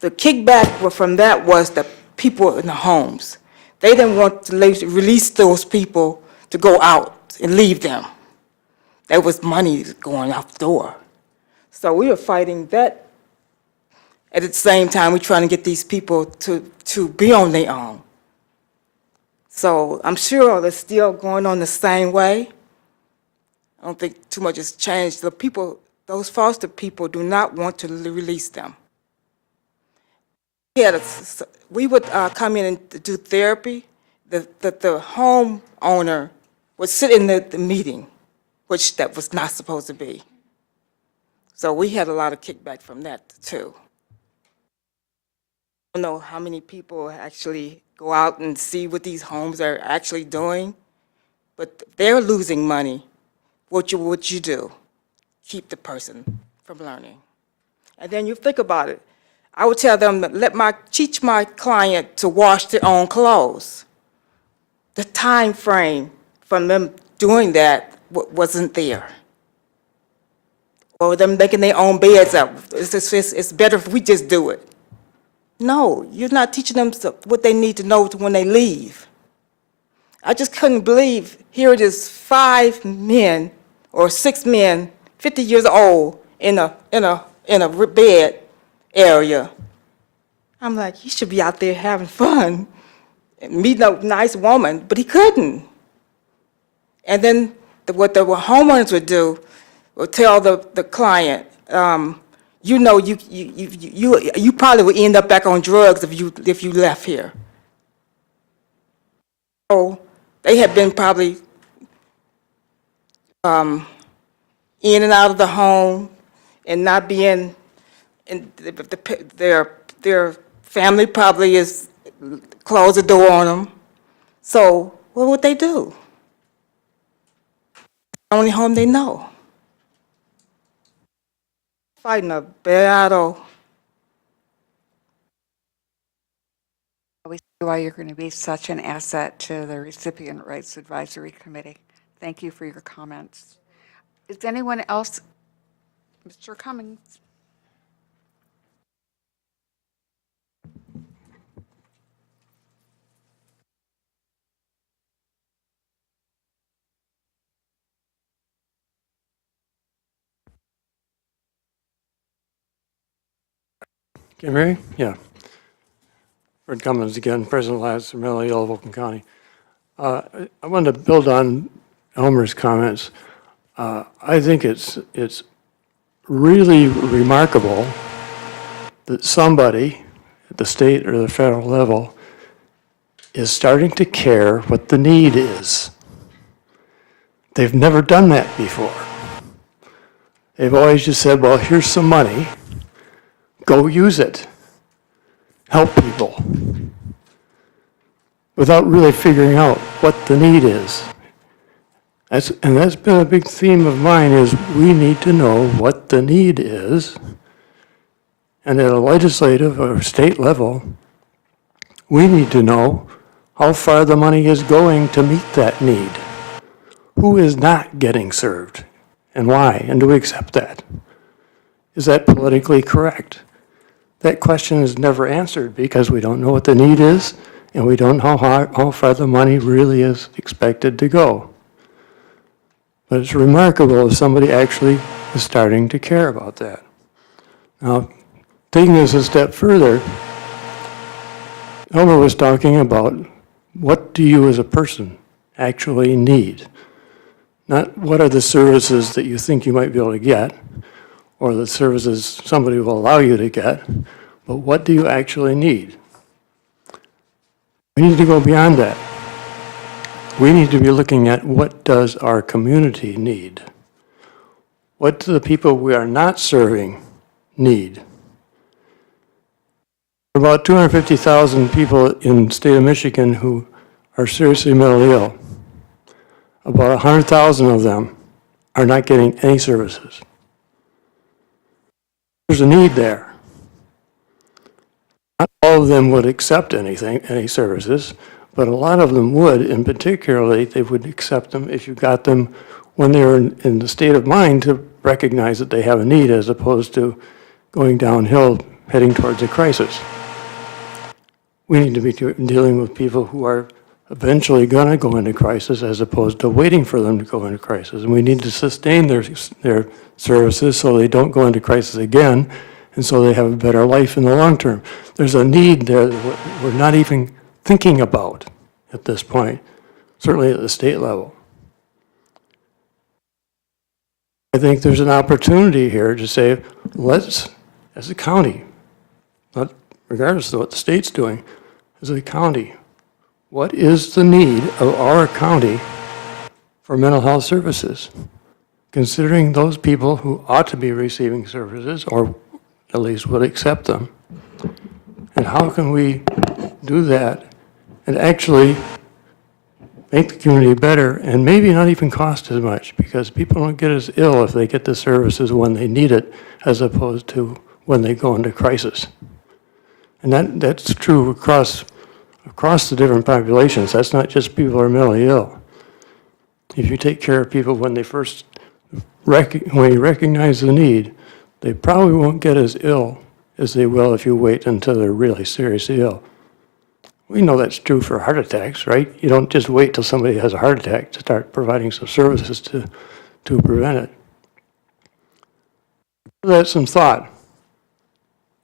The kickback from that was the people in the homes. They didn't want to release those people to go out and leave them. There was money going out the door. So we were fighting that. At the same time, we're trying to get these people to be on their own. So I'm sure it's still going on the same way. I don't think too much has changed. The people, those foster people, do not want to release them. We would come in and do therapy. The homeowner would sit in the meeting, which that was not supposed to be. So we had a lot of kickback from that too. I don't know how many people actually go out and see what these homes are actually doing, but they're losing money. What you do? Keep the person from learning. And then you think about it. I would tell them, teach my client to wash their own clothes. The time frame from them doing that wasn't there. Or them making their own beds up. It's better if we just do it. No, you're not teaching them what they need to know when they leave. I just couldn't believe, here it is 5 men or 6 men, 50 years old, in a bed area. I'm like, he should be out there having fun, meeting a nice woman, but he couldn't. And then what the homeowners would do, would tell the client, you probably would end up back on drugs if you left here. So they had been probably in and out of the home and not being, and their family probably is closed the door on them. So what would they do? Only home they know. Fighting a battle. We see why you're going to be such an asset to the Recipient Rights Advisory Committee. Thank you for your comments. Is anyone else? Mr. Cummings. Can you hear me? Yeah. Fred Cummins again, President Labs from LA, Vulcan County. I wanted to build on Elmer's comments. I think it's really remarkable that somebody at the state or the federal level is starting to care what the need is. They've never done that before. They've always just said, well, here's some money, go use it, help people, without really figuring out what the need is. And that's been a big theme of mine, is we need to know what the need is. And at a legislative or state level, we need to know how far the money is going to meet that need. Who is not getting served and why? And do we accept that? Is that politically correct? That question is never answered because we don't know what the need is and we don't know how far the money really is expected to go. But it's remarkable if somebody actually is starting to care about that. Now, taking this a step further, Elmer was talking about what do you as a person actually need? Not what are the services that you think you might be able to get, or the services somebody will allow you to get, but what do you actually need? We need to go beyond that. We need to be looking at what does our community need? What do the people we are not serving need? About 250,000 people in the state of Michigan who are seriously mentally ill. About 100,000 of them are not getting any services. There's a need there. Not all of them would accept any services, but a lot of them would, and particularly they would accept them if you got them when they're in the state of mind to recognize that they have a need as opposed to going downhill heading towards a crisis. We need to be dealing with people who are eventually going to go into crisis as opposed to waiting for them to go into crisis. And we need to sustain their services so they don't go into crisis again and so they have a better life in the long term. There's a need there that we're not even thinking about at this point, certainly at the state level. I think there's an opportunity here to say, let's, as a county, not regardless of what the state's doing, as a county, what is the need of our county for mental health services? Considering those people who ought to be receiving services, or at least would accept them. And how can we do that and actually make the community better and maybe not even cost as much, because people don't get as ill if they get the services when they need it as opposed to when they go into crisis. And that's true across the different populations. That's not just people who are mentally ill. If you take care of people when they first when you recognize the need, they probably won't get as ill as they will if you wait until they're really seriously ill. We know that's true for heart attacks, right? You don't just wait till somebody has a heart attack to start providing some services to prevent it. Give that some thought.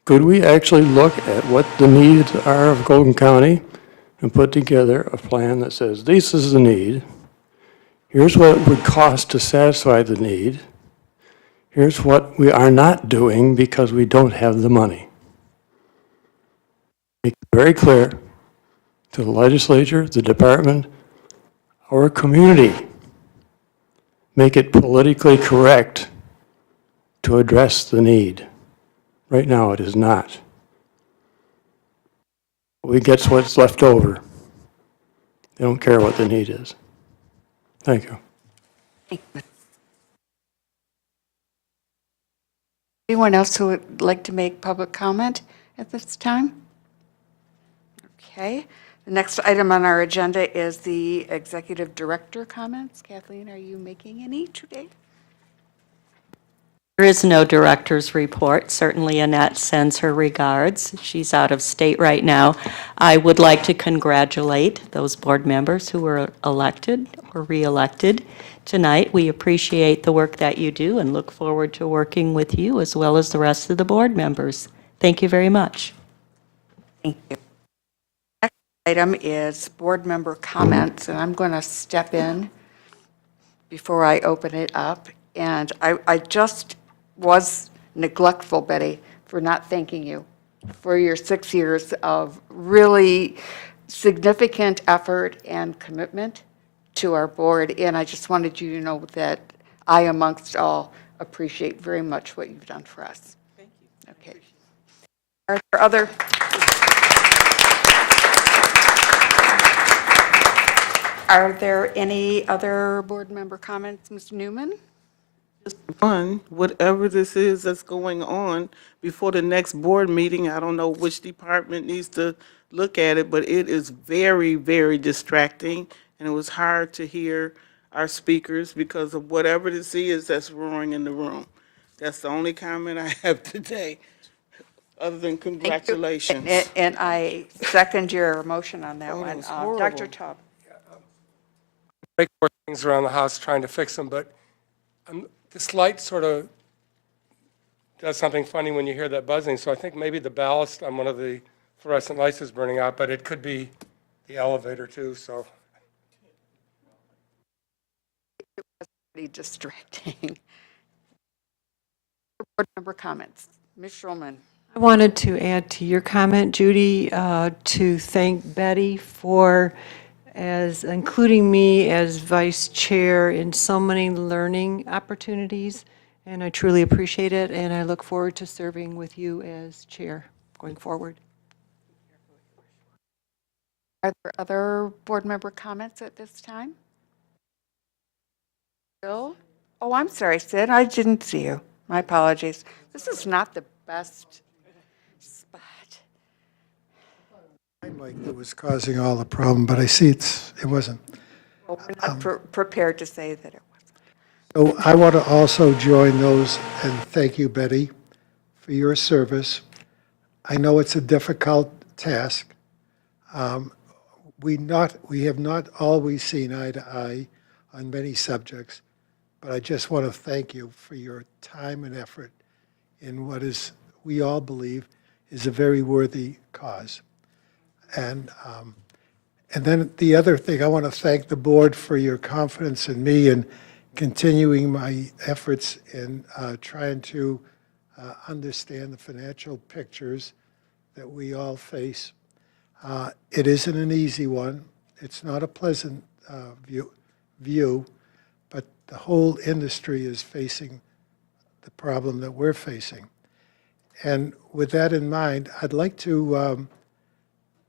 Could we actually look at what the needs are of Golden County and put together a plan that says, this is the need, here's what it would cost to satisfy the need, here's what we are not doing because we don't have the money. Make it very clear to the legislature, the department, our community. Make it politically correct to address the need. Right now, it is not. We get what's left over. They don't care what the need is. Thank you. Anyone else who would like to make public comment at this time? Okay. The next item on our agenda is the executive director comments. Kathleen, are you making any today? There is no director's report. Certainly Annette sends her regards. She's out of state right now. I would like to congratulate those board members who were elected or re-elected tonight. We appreciate the work that you do and look forward to working with you as well as the rest of the board members. Thank you very much. Thank you. Next item is board member comments, and I'm going to step in before I open it up. And I just was neglectful, Betty, for not thanking you for your 6 years of really significant effort and commitment to our board. And I just wanted you to know that I, amongst all, appreciate very much what you've done for us. Thank you. Okay. Are there other? Are there any other board member comments, Mr. Newman? One, whatever this is that's going on before the next board meeting, I don't know which department needs to look at it, but it is very, very distracting, and it was hard to hear our speakers because of whatever this is that's roaring in the room. That's the only comment I have today. other than Thank you. congratulations. And I second your motion on that Oh, that one. was Dr. horrible. Tubb. Break more things around the house trying to fix them, but this light sort of does something funny when you hear that buzzing. So I think maybe the ballast on one of the fluorescent lights is burning out, but it could be the elevator too, so. Pretty distracting. Board member comments. Ms. Schulman. I wanted to add to your comment, Judy, to thank Betty for including me as vice chair in so many learning opportunities, and I truly appreciate it, and I look forward to serving with you as chair going forward. Are there other board member comments at this time? Bill? Oh, I'm sorry, Sid, I didn't see you. My apologies. This is not the best spot. My mic that was causing all the problem, but I see it wasn't. Well, we're not prepared to say that it was. So I want to also join those and thank you, Betty, for your service. I know it's a difficult task. We have not always seen eye to eye on many subjects, but I just want to thank you for your time and effort in what is, we all believe, is a very worthy cause. And then the other thing, I want to thank the board for your confidence in me and continuing my efforts in trying to understand the financial pictures that we all face. It isn't an easy one. It's not a pleasant view, but the whole industry is facing the problem that we're facing. And with that in mind, I'd like to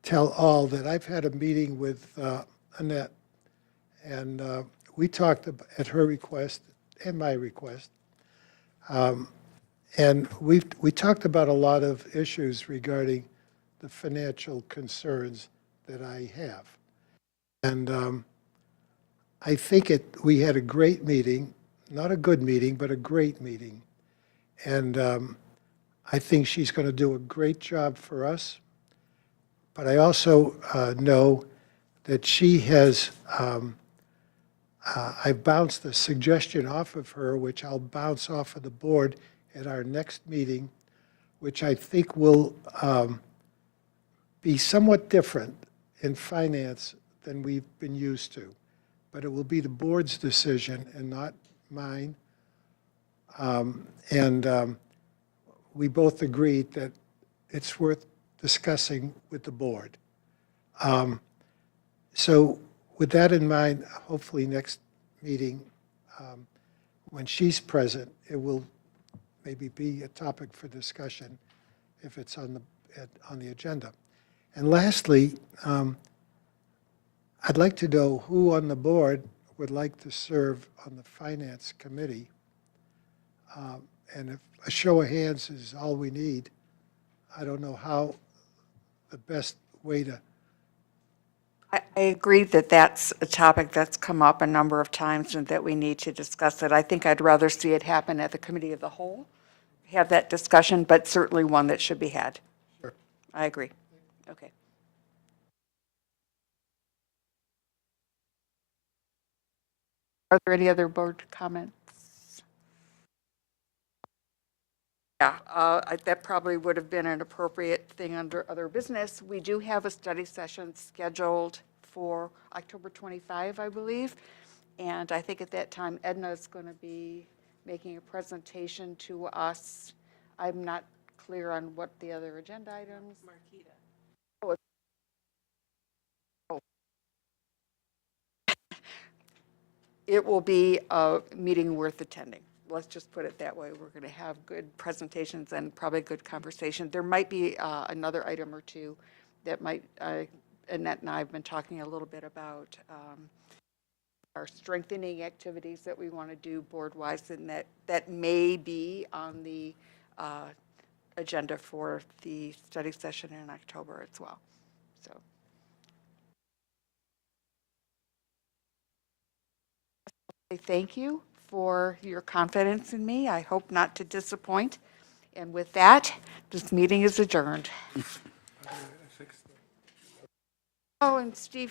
tell all that I've had a meeting with Annette, and we talked at her request and my request, and we talked about a lot of issues regarding the financial concerns that I have. And I think we had a great meeting, not a good meeting, but a great meeting. And I think she's going to do a great job for us. But I also know that she has, I bounced a suggestion off of her, which I'll bounce off of the board at our next meeting, which I think will be somewhat different in finance than we've been used to. But it will be the board's decision and not mine. We both agreed that it's worth discussing with the board. So with that in mind, hopefully next meeting, when she's present, it will maybe be a topic for discussion if it's on the agenda. And lastly, I'd like to know who on the board would like to serve on the Finance Committee. And if a show of hands is all we need, I don't know how the best way to. I agree that that's a topic that's come up a number of times and that we need to discuss it. I think I'd rather see it happen at the committee of the whole, have that discussion, but certainly one that should be had. Sure. I agree. Okay. Are there any other board comments? Yeah, that probably would have been an appropriate thing under other business. We do have a study session scheduled for October 25, I believe. And I think at that time, Edna is going to be making a presentation to us. I'm not clear on what the other agenda items. Marquita. Oh. It will be a meeting worth attending. Let's just put it that way. We're going to have good presentations and probably good conversation. There might be another item or two that might, Annette and I have been talking a little bit about our strengthening activities that we want to do board-wise, and that may be on the agenda for the study session in October as well. So. Thank you for your confidence in me. I hope not to disappoint. And with that, this meeting is adjourned. Oh, and Steve,